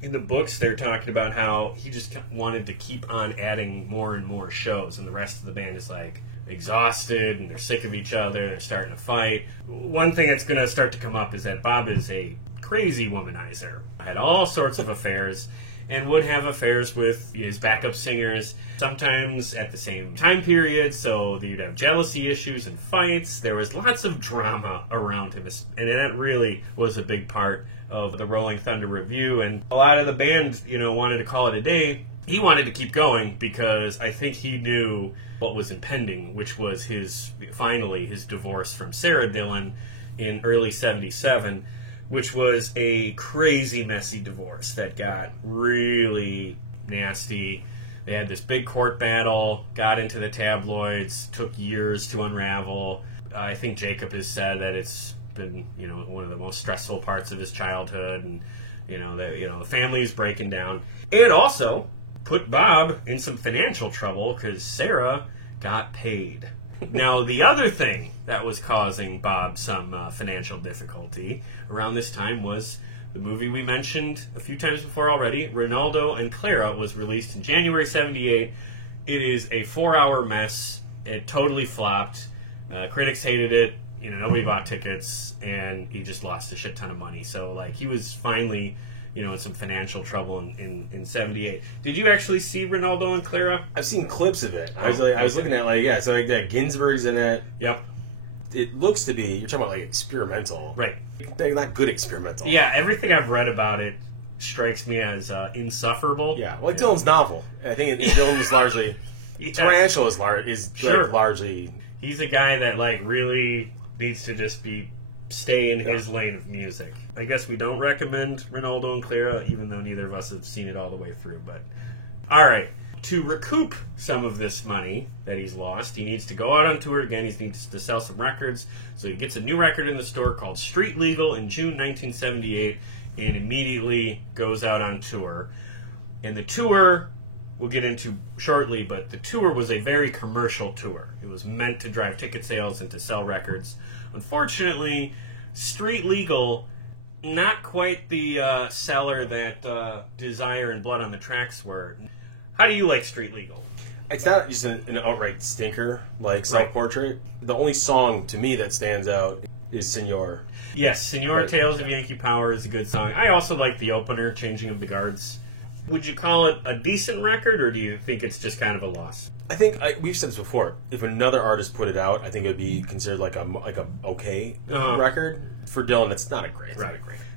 in the books, they're talking about how he just wanted to keep on adding more and more shows, and the rest of the band is like exhausted, and they're sick of each other, they're starting to fight. One thing that's going to start to come up is that Bob is a crazy womanizer. Had all sorts of affairs, and would have affairs with his backup singers, sometimes at the same time period, so you'd have jealousy issues and fights. There was lots of drama around him, and that really was a big part of the Rolling Thunder Review, and a lot of the band, wanted to call it a day. He wanted to keep going because I think he knew what was impending, which was finally his divorce from Sarah Dillon in early '77, which was a crazy, messy divorce that got really nasty. They had this big court battle, got into the tabloids, took years to unravel. I think Jacob has said that it's been, one of the most stressful parts of his childhood, and the family's breaking down. It also put Bob in some financial trouble because Sarah got paid. Now, the other thing that was causing Bob some financial difficulty around this time was the movie we mentioned a few times before already, Ronaldo and Clara, was released in January '78. It is a 4-hour mess. It totally flopped. Critics hated it. Nobody bought tickets, and he just lost a shit ton of money. So, he was finally, in some financial trouble in '78. Did you actually see Ronaldo and Clara? I've seen clips of it. I was looking at that Ginsberg's in it. Yep. It looks to be, you're talking about experimental. Right. Not good experimental. Yeah, everything I've read about it strikes me as insufferable. Yeah, Dylan's novel. I think Dylan is largely... Yes. Tarantula is sure. Largely... He's a guy that really needs to just stay in his lane of music. I guess we don't recommend Ronaldo and Clara, even though neither of us have seen it all the way through. But all right, to recoup some of this money that he's lost, he needs to go out on tour again. He needs to sell some records. So he gets a new record in the store called Street Legal in June 1978, and immediately goes out on tour. And the tour we'll get into shortly, but the tour was a very commercial tour. It was meant to drive ticket sales and to sell records. Unfortunately, Street Legal, not quite the seller that Desire and Blood on the Tracks were. How do you like Street Legal? It's not just an outright stinker like Self-Portrait. The only song to me that stands out is Senor. Yes, Senor Tales of Yankee Power is a good song. I also like the opener, Changing of the Guards. Would you call it a decent record, or do you think it's just kind of a loss? I think we've said this before. If another artist put it out, I think it would be considered like a okay record. For Dylan, it's not a great.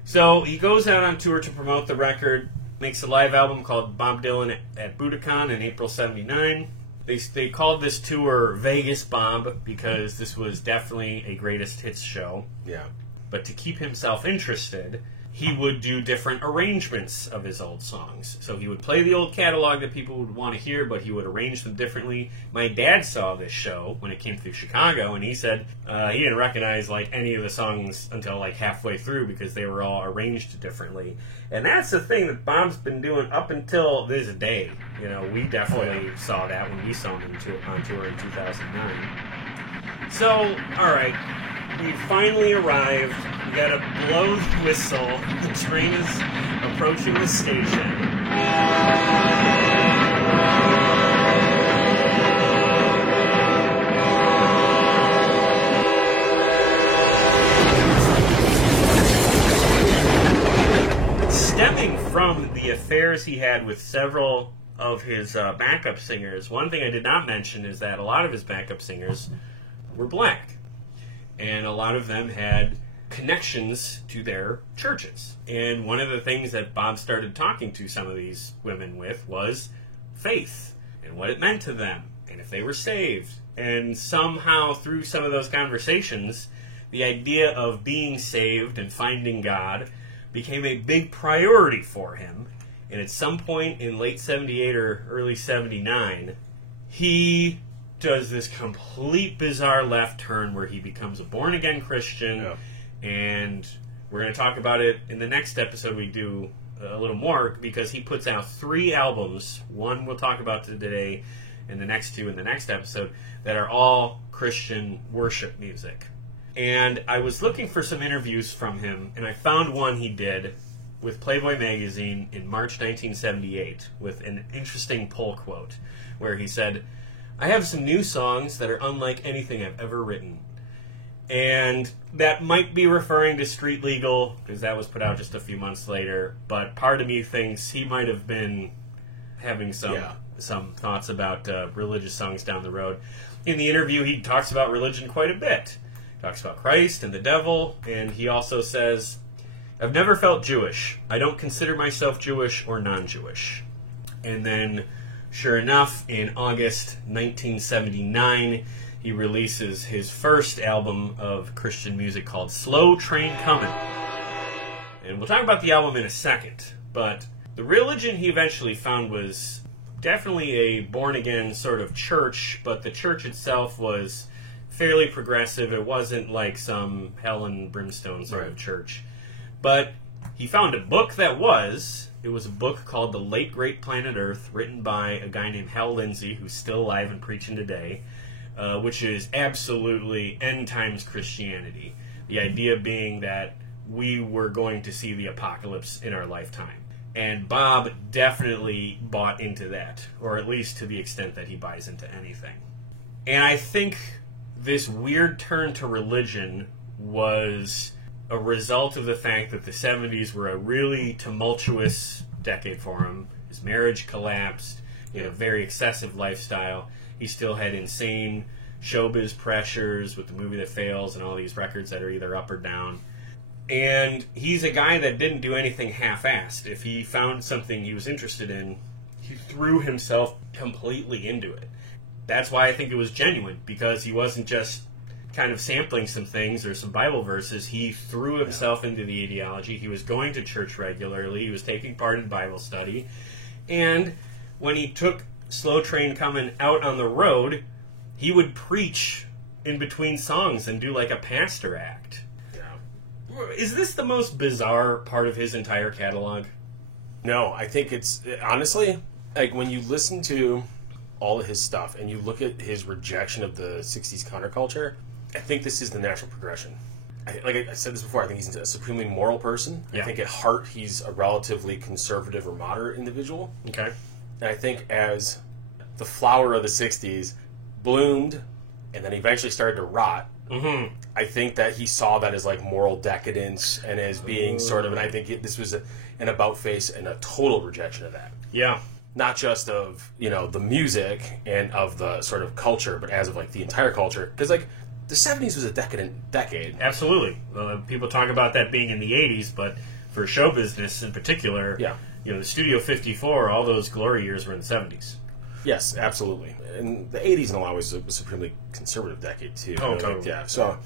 So he goes out on tour to promote the record. Makes a live album called Bob Dylan at Budokan in April '79. They called this tour Vegas Bob because this was definitely a greatest hits show. Yeah. But to keep himself interested, he would do different arrangements of his old songs. So he would play the old catalog that people would want to hear, but he would arrange them differently. My dad saw this show when it came through Chicago, and he said he didn't recognize any of the songs until halfway through because they were all arranged differently. And that's the thing that Bob's been doing up until this day. We definitely saw that when we saw him on tour in 2009. So, all right. We finally arrived. We gotta blow the whistle. The train is approaching the station. Stemming from the affairs he had with several of his backup singers, one thing I did not mention is that a lot of his backup singers were black. And a lot of them had connections to their churches. And one of the things that Bob started talking to some of these women with was faith and what it meant to them and if they were saved. And somehow through some of those conversations, the idea of being saved and finding God became a big priority for him. And at some point in late '78 or early '79, he does this complete bizarre left turn where he becomes a born-again Christian, and we're going to talk about it in the next episode. We do a little more because he puts out 3 albums, one we'll talk about today, and the next 2 in the next episode, that are all Christian worship music. And I was looking for some interviews from him, and I found one he did with Playboy magazine in March 1978 with an interesting pull quote where he said, "I have some new songs that are unlike anything I've ever written." And that might be referring to Street Legal, because that was put out just a few months later, but part of me thinks he might have been having some thoughts about religious songs down the road. In the interview, he talks about religion quite a bit. He talks about Christ and the devil, and he also says, "I've never felt Jewish. I don't consider myself Jewish or non-Jewish." And then, sure enough, in August 1979, he releases his first album of Christian music called Slow Train Comin'. And we'll talk about the album in a second, but the religion he eventually found was definitely a born-again sort of church, but the church itself was fairly progressive. It wasn't like some hell and brimstone sort of church. But he found a book that was. It was a book called The Late Great Planet Earth, written by a guy named Hal Lindsey, who's still alive and preaching today, which is absolutely end times Christianity. The idea being that we were going to see the apocalypse in our lifetime. And Bob definitely bought into that, or at least to the extent that he buys into anything. And I think this weird turn to religion was a result of the fact that the 70s were a really tumultuous decade for him. His marriage collapsed. He had a very excessive lifestyle. He still had insane showbiz pressures with The Movie That Fails and all these records that are either up or down. And he's a guy that didn't do anything half-assed. If he found something he was interested in, he threw himself completely into it. That's why I think it was genuine, because he wasn't just kind of sampling some things or some Bible verses. He threw himself into the ideology. He was going to church regularly. He was taking part in Bible study. And when he took Slow Train Comin' out on the road, he would preach in between songs and do like a pastor act. Is this the most bizarre part of his entire catalog? No, I think it's, honestly, like when you listen to all of his stuff and you look at his rejection of the 60s counterculture, I think this is the natural progression. Like I said this before, I think he's a supremely moral person. Yeah. I think at heart he's a relatively conservative or moderate individual. Okay. And I think as the flower of the 60s bloomed and then eventually started to rot, I think that he saw that as like moral decadence and as being sort of, and I think this was an about face and a total rejection of that. Yeah. Not just of, the music and of the sort of culture, but as of like the entire culture. Because like the 70s was a decadent decade. Absolutely. People talk about that being in the 80s, but for show business in particular, the Studio 54, all those glory years were in the 70s. Yes, absolutely. And the 80s in a lot of ways was a supremely conservative decade too. Oh, totally. Yeah. So,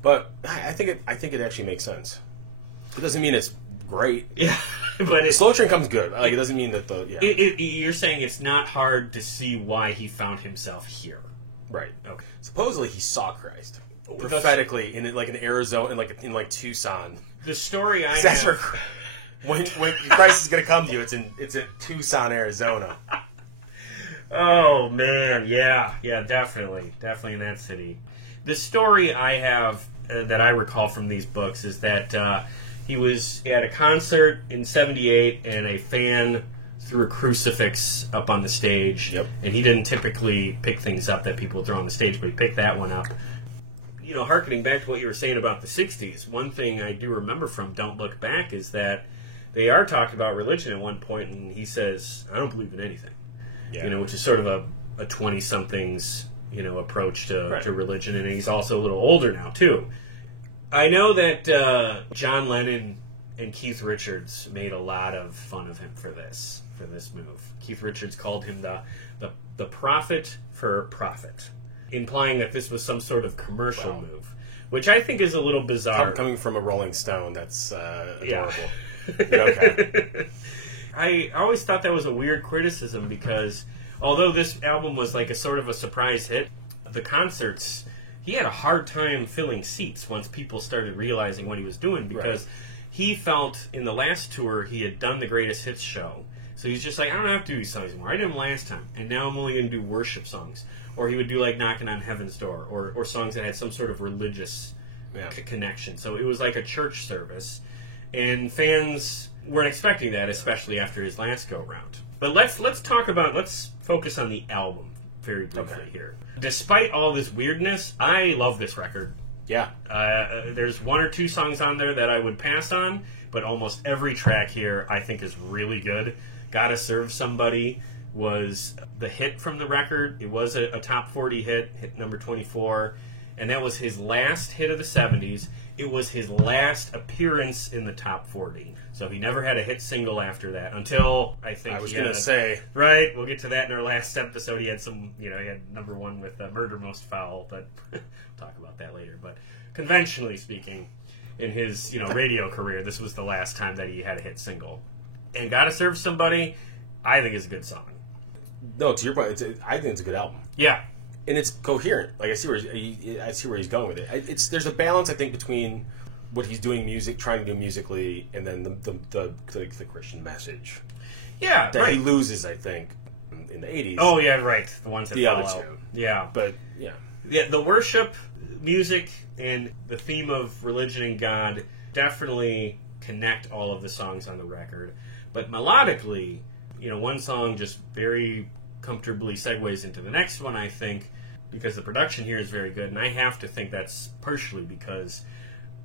but I think it actually makes sense. It doesn't mean it's great. Yeah, but Slow Train comes good. Like it doesn't mean that you're saying it's not hard to see why he found himself here. Right. Okay. Supposedly he saw Christ prophetically in Arizona, in Tucson. The story I That's have... when Christ is going to come to you, it's in Tucson, Arizona. Oh man, yeah, definitely in that city. The story I have that I recall from these books is that he was at a concert in '78 and a fan threw a crucifix up on the stage. Yep. And he didn't typically pick things up that people throw on the stage, but he picked that one up. Harkening back to what you were saying about the '60s, one thing I do remember from Don't Look Back is that they are talking about religion at one point, and he says, "I don't believe in anything." Yeah. Which is sort of a 20-somethings, approach to religion. And he's also a little older now, too. I know that John Lennon and Keith Richards made a lot of fun of him for this move. Keith Richards called him the prophet for profit, implying that this was some sort of commercial move, which I think is a little bizarre. Coming from a Rolling Stone, that's adorable. Yeah. Okay. I always thought that was a weird criticism because although this album was like a sort of a surprise hit, the concerts, he had a hard time filling seats once people started realizing what he was doing because he felt in the last tour he had done the greatest hits show. So he's just like, I don't have to do these songs anymore. I did them last time, and now I'm only going to do worship songs. Or he would do like Knocking on Heaven's Door or songs that had some sort of religious connection. So it was like a church service, and fans weren't expecting that, especially after his last go-round. But let's focus on the album very briefly here. Despite all this weirdness, I love this record. Yeah. There's one or two songs on there that I would pass on, but almost every track here I think is really good. Gotta Serve Somebody was the hit from the record. It was a top 40 hit number 24, and that was his last hit of the 70s. It was his last appearance in the top 40. So he never had a hit single after that until, I think, I was going to say. Right, we'll get to that in our last episode. He had he had number one with Murder Most Foul, but we'll talk about that later. But conventionally speaking, in his radio career, this was the last time that he had a hit single. And Gotta Serve Somebody, I think is a good song. No, to your point, I think it's a good album. Yeah. And it's coherent. Like, I see where he's going with it. There's a balance, I think, between what he's trying to do musically, and then the Christian message. Yeah, that right. he loses, I think, in the 80s. Oh, yeah, right. The ones that the fell other out. two. Yeah. But, yeah. Yeah, the worship music and the theme of religion and God definitely connect all of the songs on the record. But melodically, one song just very comfortably segues into the next one, I think, because the production here is very good, and I have to think that's partially because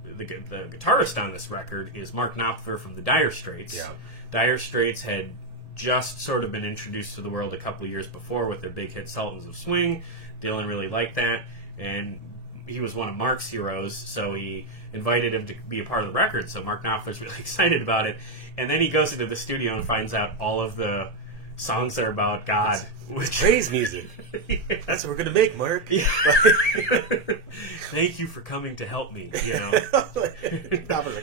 the guitarist on this record is Mark Knopfler from the Dire Straits. Yeah. Dire Straits had just sort of been introduced to the world a couple of years before with their big hit Sultans of Swing. Dylan really liked that, and he was one of Mark's heroes, so he invited him to be a part of the record, so Mark Knopfler's really excited about it. And then he goes into the studio and finds out all of the songs are about God. It's praise music. Yeah. That's what we're going to make, Mark. Yeah. Thank you for coming to help me,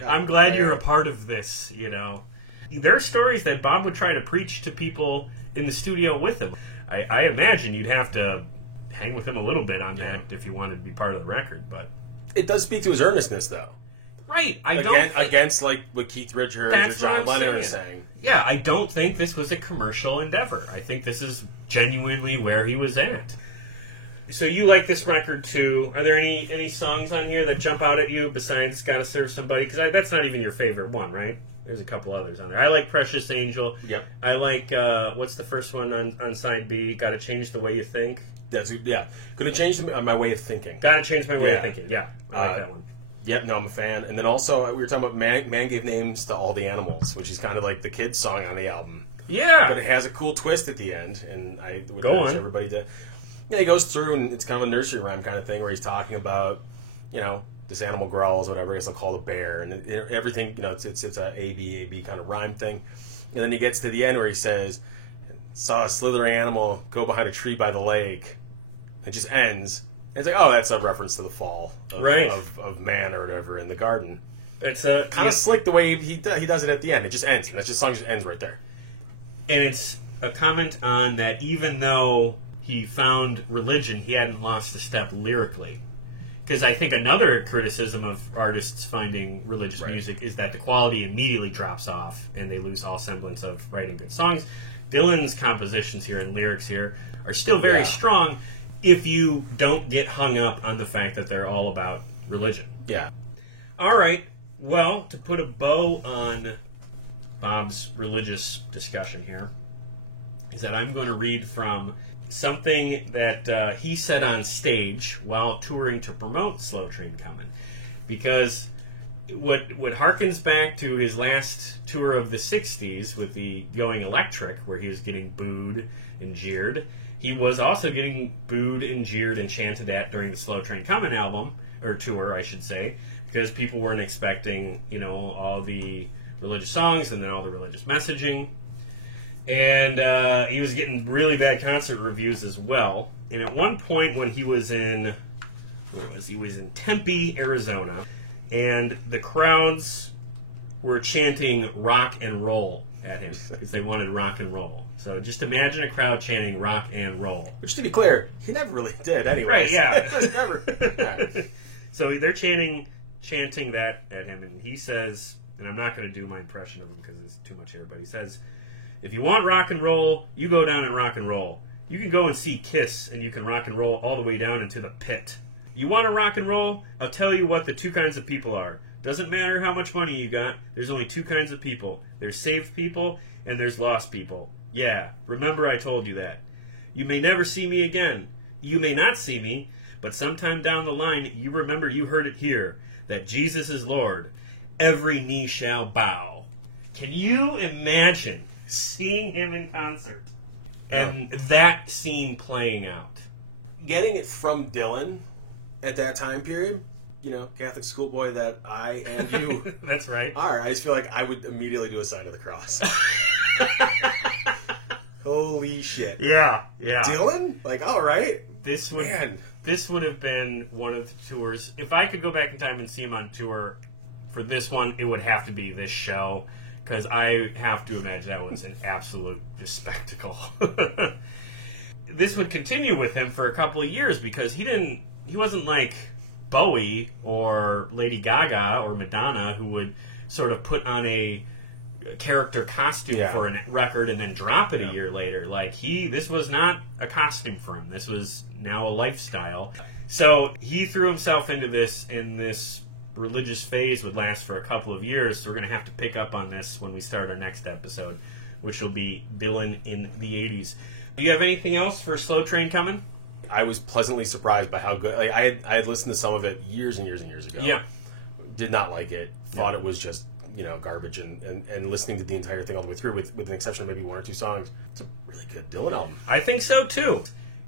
I'm glad you're a part of this, There are stories that Bob would try to preach to people in the studio with him. I imagine you'd have to hang with him a little bit on that if you wanted to be part of the record, but... It does speak to his earnestness, though. Right. Against like what Keith Richards or John Lennon are saying. Yeah, I don't think this was a commercial endeavor. I think this is genuinely where he was at. So you like this record too. Are there any songs on here that jump out at you besides Gotta Serve Somebody? Because that's not even your favorite one, right? There's a couple others on there. I like Precious Angel. Yep. I like, what's the first one on side B? Gotta Change the Way You Think. Gonna change my way of thinking. Gotta Change My Way of Thinking. Yeah, I like that one. Yep, no, I'm a fan. And then also, we were talking about Man Gave Names to All the Animals, which is kind of like the kids' song on the album. Yeah. But it has a cool twist at the end, and I would urge everybody to... Yeah, he goes through, and it's kind of a nursery rhyme kind of thing, where he's talking about, this animal growls, whatever, I guess I'll call it a bear, and everything, it's a A-B kind of rhyme thing. And then he gets to the end where he says, saw a slithery animal go behind a tree by the lake. It just ends. It's like, oh, that's a reference to the fall of man or whatever in the garden. It's kind of slick the way he does it at the end. It just ends. The song just ends right there. And it's a comment on that even though he found religion, he hadn't lost a step lyrically. Because I think another criticism of artists finding religious music is that the quality immediately drops off and they lose all semblance of writing good songs. Dylan's compositions here and lyrics here are still very strong if you don't get hung up on the fact that they're all about religion. Yeah. All right. Well, to put a bow on Bob's religious discussion here is that I'm going to read from something that he said on stage while touring to promote Slow Train Coming. Because what harkens back to his last tour of the 60s with the Going Electric, where he was getting booed and jeered, he was also getting booed and jeered and chanted at during the Slow Train Coming album, or tour, I should say, because people weren't expecting, all the religious songs and then all the religious messaging. And he was getting really bad concert reviews as well. And at one point when he was in, he was in Tempe, Arizona, and the crowds were chanting rock and roll at him because they wanted rock and roll. So just imagine a crowd chanting rock and roll. Which, to be clear, he never really did anyway. Right, yeah. Never. Yeah. So they're chanting that at him, and he says, and I'm not going to do my impression of him because it's too much here, but he says, if you want rock and roll, you go down and rock and roll. You can go and see Kiss, and you can rock and roll all the way down into the pit. You want to rock and roll? I'll tell you what the two kinds of people are. Doesn't matter how much money you got, there's only two kinds of people. There's saved people, and there's lost people. Yeah, remember I told you that. You may never see me again. You may not see me, but sometime down the line, you remember you heard it here, that Jesus is Lord. Every knee shall bow. Can you imagine seeing him in concert? And that scene playing out. Getting it from Dylan at that time period, you know, Catholic schoolboy that I and you That's right. are, I just feel like I would immediately do a sign of the cross. Holy shit. Yeah. Dylan? Like, all right. This would have been one of the tours. If I could go back in time and see him on tour for this one, it would have to be this show, because I have to imagine that was an absolute just spectacle. This would continue with him for a couple of years, because he wasn't like Bowie or Lady Gaga or Madonna, who would sort of put on a character costume for a record and then drop it a year later. Like, this was not a costume for him. This was now a lifestyle. So he threw himself into this, and this religious phase would last for a couple of years. So we're going to have to pick up on this when we start our next episode, which will be Dylan in the 80s. Do you have anything else for Slow Train Coming? I was pleasantly surprised by how good. Like, I had listened to some of it years and years and years ago. Yeah. Did not like it. Thought it was just, you know, garbage. And listening to the entire thing all the way through, with an exception of maybe one or two songs, it's a really good Dylan album. I think so, too.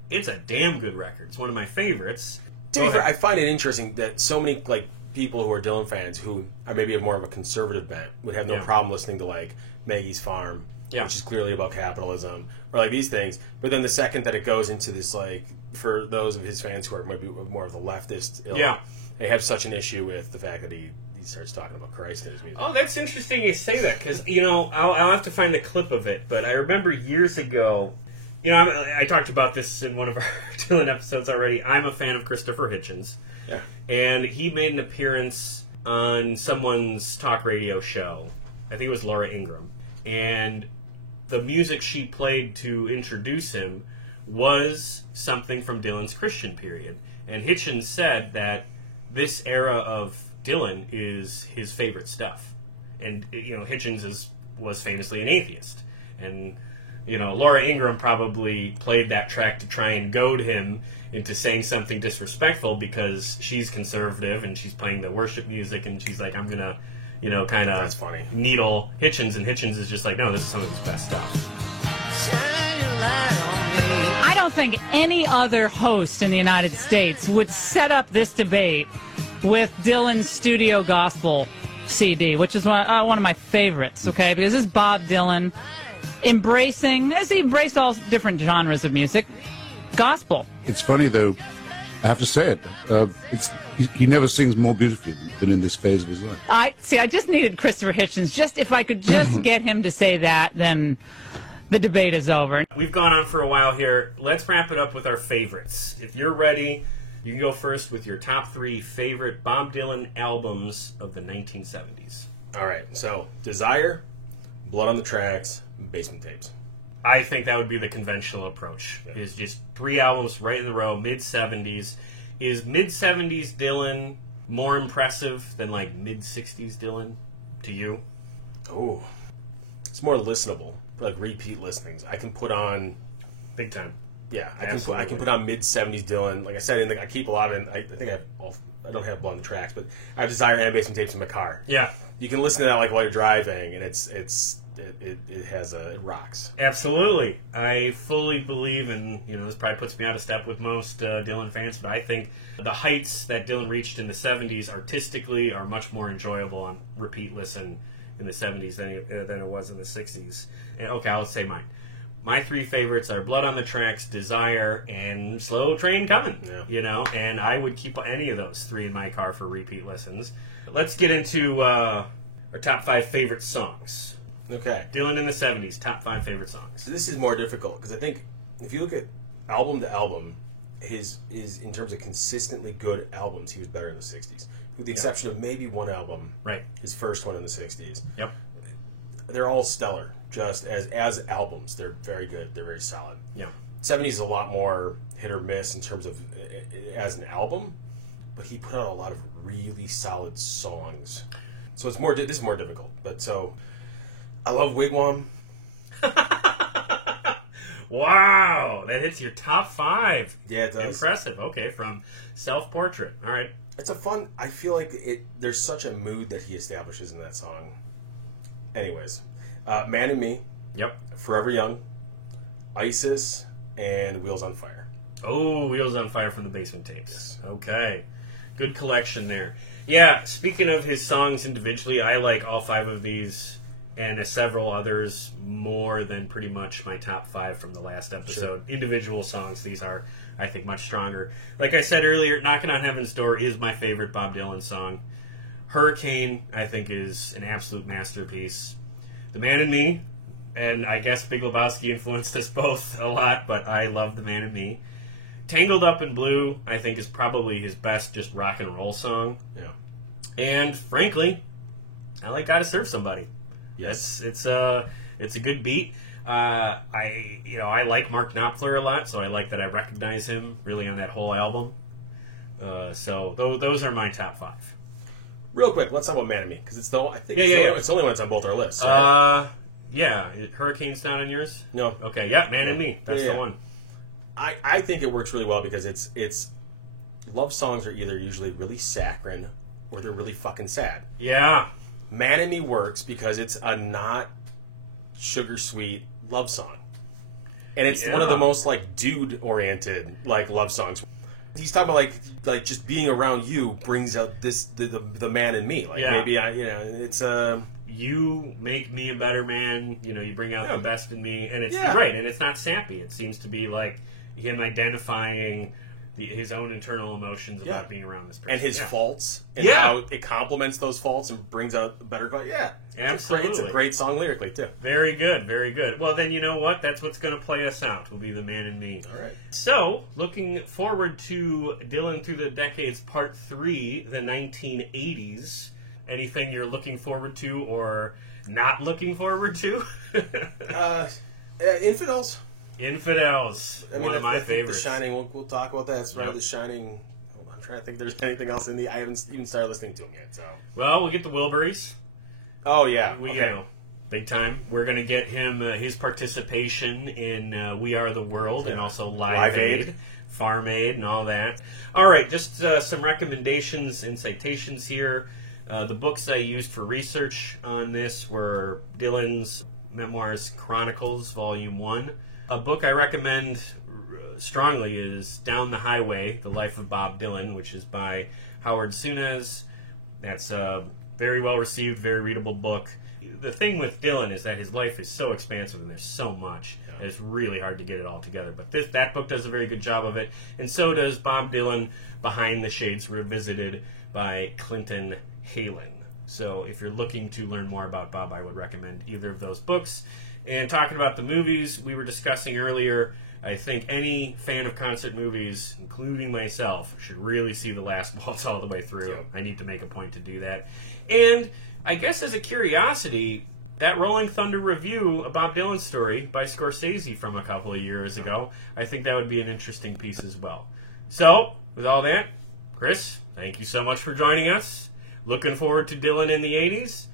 It's a damn good record. It's one of my favorites. To be fair, I find it interesting that so many, like, people who are Dylan fans who are maybe have more of a conservative bent would have no problem listening to, like, Maggie's Farm, which is clearly about capitalism, or, like, these things. But then the second that it goes into this, like, for those of his fans who are maybe more of the leftist ilk, they have such an issue with the fact that he starts talking about Christ in his music. Oh, that's interesting you say that, because, you know, I'll have to find a clip of it, but I remember years ago, you know, I talked about this in one of our Dylan episodes already. I'm a fan of Christopher Hitchens. Yeah. And he made an appearance on someone's talk radio show. I think it was Laura Ingraham. And the music she played to introduce him was something from Dylan's Christian period. And Hitchens said that this era of Dylan is his favorite stuff. And, you know, Hitchens was famously an atheist. And, you know, Laura Ingraham probably played that track to try and goad him into saying something disrespectful, because she's conservative and she's playing the worship music, and she's like, I'm going to, you know, kind of needle Hitchens, and Hitchens is just like, no, this is some of his best stuff. I don't think any other host in the United States would set up this debate with Dylan's Studio Gospel CD, which is one of my favorites, okay? Because this is Bob Dylan embracing, as he embraced all different genres of music, gospel. It's funny, though, I have to say it, he never sings more beautifully than in this phase of his life. I just needed Christopher Hitchens. If I could just get him to say that, then the debate is over. We've gone on for a while here. Let's wrap it up with our favorites. If you're ready, you can go first with your top 3 favorite Bob Dylan albums of the 1970s. All right, so Desire, Blood on the Tracks, Basement Tapes. I think that would be the conventional approach, is just 3 albums right in the row, mid-70s. Is mid-70s Dylan more impressive than, like, mid-60s Dylan to you? Oh, it's more listenable, for, like, repeat listenings. I can put on... Big time. Yeah, I can put on mid-70s Dylan. Like I said, I keep a lot of it. I think I don't have Blood on the Tracks, but I have Desire and Basement Tapes in my car. Yeah. You can listen to that, like, while you're driving, and it rocks. Absolutely. I fully believe, and you know, this probably puts me out of step with most Dylan fans, but I think the heights that Dylan reached in the 70s artistically are much more enjoyable on repeat listen in the 70s than it was in the 60s. And, okay, I'll say mine. My 3 favorites are Blood on the Tracks, Desire, and Slow Train Coming. Yeah. You know, and I would keep any of those 3 in my car for repeat listens. Let's get into our top 5 favorite songs. Okay. Dylan in the 70s, top 5 favorite songs. So this is more difficult, because I think if you look at album to album, his in terms of consistently good albums, he was better in the 60s. With the exception of maybe one album. Right. His first one in the 60s. Yep. They're all stellar. Just as albums, they're very good. They're very solid. Yeah. 70s is a lot more hit or miss in terms of as an album. but he put out a lot of really solid songs. So this is more difficult. But so I love Wigwam. Wow, that hits your top 5. Yeah, it does. Impressive. Okay, from Self-Portrait. All right. It's a fun. I feel like there's such a mood that he establishes in that song. Anyways, Man and Me. Yep. Forever Young, ISIS, and Wheels on Fire. Oh, Wheels on Fire from the Basement Tapes. Okay. Good collection there. Yeah, speaking of his songs individually, I like all 5 of these and several others more than pretty much my top 5 from the last episode. Sure. Individual songs, these are, I think, much stronger. Like I said earlier, Knocking on Heaven's Door is my favorite Bob Dylan song. Hurricane, I think, is an absolute masterpiece. The Man and Me, and I guess Big Lebowski influenced us both a lot, but I love The Man and Me. Tangled Up in Blue, I think, is probably his best just rock and roll song. Yeah. And frankly, I like Gotta Serve Somebody. Yes. It's a good beat. I like Mark Knopfler a lot, so I like that I recognize him really on that whole album. So those are my top 5. Real quick, let's talk about Man and Me, because it's the only one that's on both our lists. So. Yeah. Hurricane's not on yours? No. Okay, yeah, Man and Me. That's the one. I think it works really well because it's love songs are either usually really saccharine or they're really fucking sad. Yeah. Man and Me works because it's a not sugar sweet love song. And it's one of the most like dude oriented like love songs. He's talking about like just being around you brings out the man in me. Like maybe it's you make me a better man, you bring out the best in me, and it's great, and it's not sappy. It seems to be like him identifying his own internal emotions about being around this person. And his faults, and how it complements those faults and brings out a better... Yeah, absolutely. It's a great song lyrically, too. Very good, very good. Well, then you know what? That's what's going to play us out, will be The Man and Me. All right. So, looking forward to Dylan Through the Decades Part 3, the 1980s. Anything you're looking forward to or not looking forward to? Infidels. Infidels, one of my favorites. The Shining, we'll talk about that. It's right. The Shining. I'm trying to think if there's anything else in I haven't even started listening to them yet. So. Well, we'll get the Wilburys. Oh, yeah. Big time. We're going to get him his participation in We Are the World and also Live Aid, Farm Aid, and all that. All right, just some recommendations and citations here. The books I used for research on this were Dylan's Memoirs Chronicles, Volume 1. A book I recommend strongly is Down the Highway, The Life of Bob Dylan, which is by Howard Sunez. That's a very well-received, very readable book. The thing with Dylan is that his life is so expansive and there's so much that it's really hard to get it all together. But that book does a very good job of it, and so does Bob Dylan, Behind the Shades Revisited by Clinton Halen. So if you're looking to learn more about Bob, I would recommend either of those books. And talking about the movies we were discussing earlier, I think any fan of concert movies, including myself, should really see The Last Waltz all the way through. Yep. I need to make a point to do that. And I guess as a curiosity, that Rolling Thunder review, A Bob Dylan Story by Scorsese from a couple of years ago, I think that would be an interesting piece as well. So, with all that, Chris, thank you so much for joining us. Looking forward to Dylan in the 80s.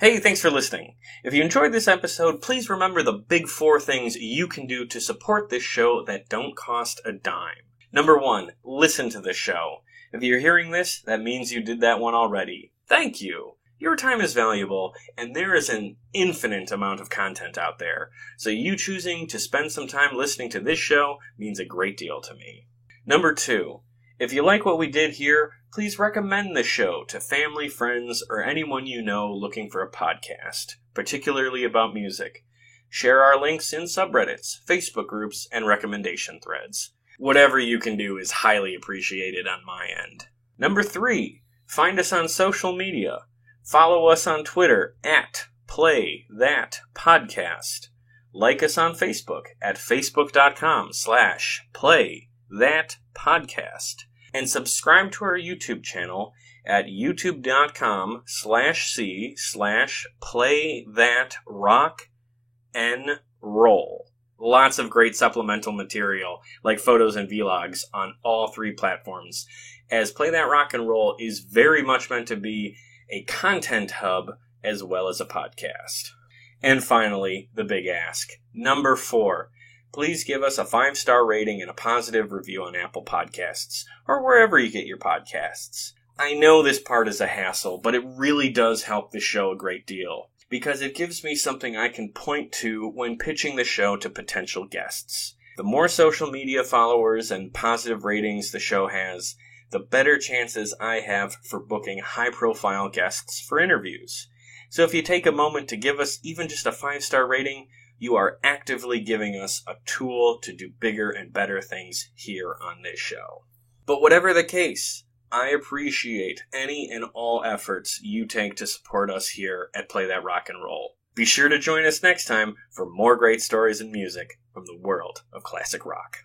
Hey, thanks for listening. If you enjoyed this episode, please remember the big 4 things you can do to support this show that don't cost a dime. Number 1, listen to the show. If you're hearing this, that means you did that one already. Thank you. Your time is valuable, and there is an infinite amount of content out there. So you choosing to spend some time listening to this show means a great deal to me. Number 2, if you like what we did here, please recommend the show to family, friends, or anyone you know looking for a podcast, particularly about music. Share our links in subreddits, Facebook groups, and recommendation threads. Whatever you can do is highly appreciated on my end. Number 3, find us on social media. Follow us on Twitter at PlayThatPodcast. Like us on Facebook at facebook.com/PlayThatPodcast. And subscribe to our YouTube channel at youtube.com/playthatrocknroll. Lots of great supplemental material, like photos and vlogs, on all 3 platforms. as Play That Rock and Roll is very much meant to be a content hub as well as a podcast. And finally, the big ask. Number 4, please give us a 5-star rating and a positive review on Apple Podcasts, or wherever you get your podcasts. I know this part is a hassle, but it really does help the show a great deal, because it gives me something I can point to when pitching the show to potential guests. The more social media followers and positive ratings the show has, the better chances I have for booking high-profile guests for interviews. So if you take a moment to give us even just a 5-star rating, you are actively giving us a tool to do bigger and better things here on this show. But whatever the case, I appreciate any and all efforts you take to support us here at Play That Rock and Roll. Be sure to join us next time for more great stories and music from the world of classic rock.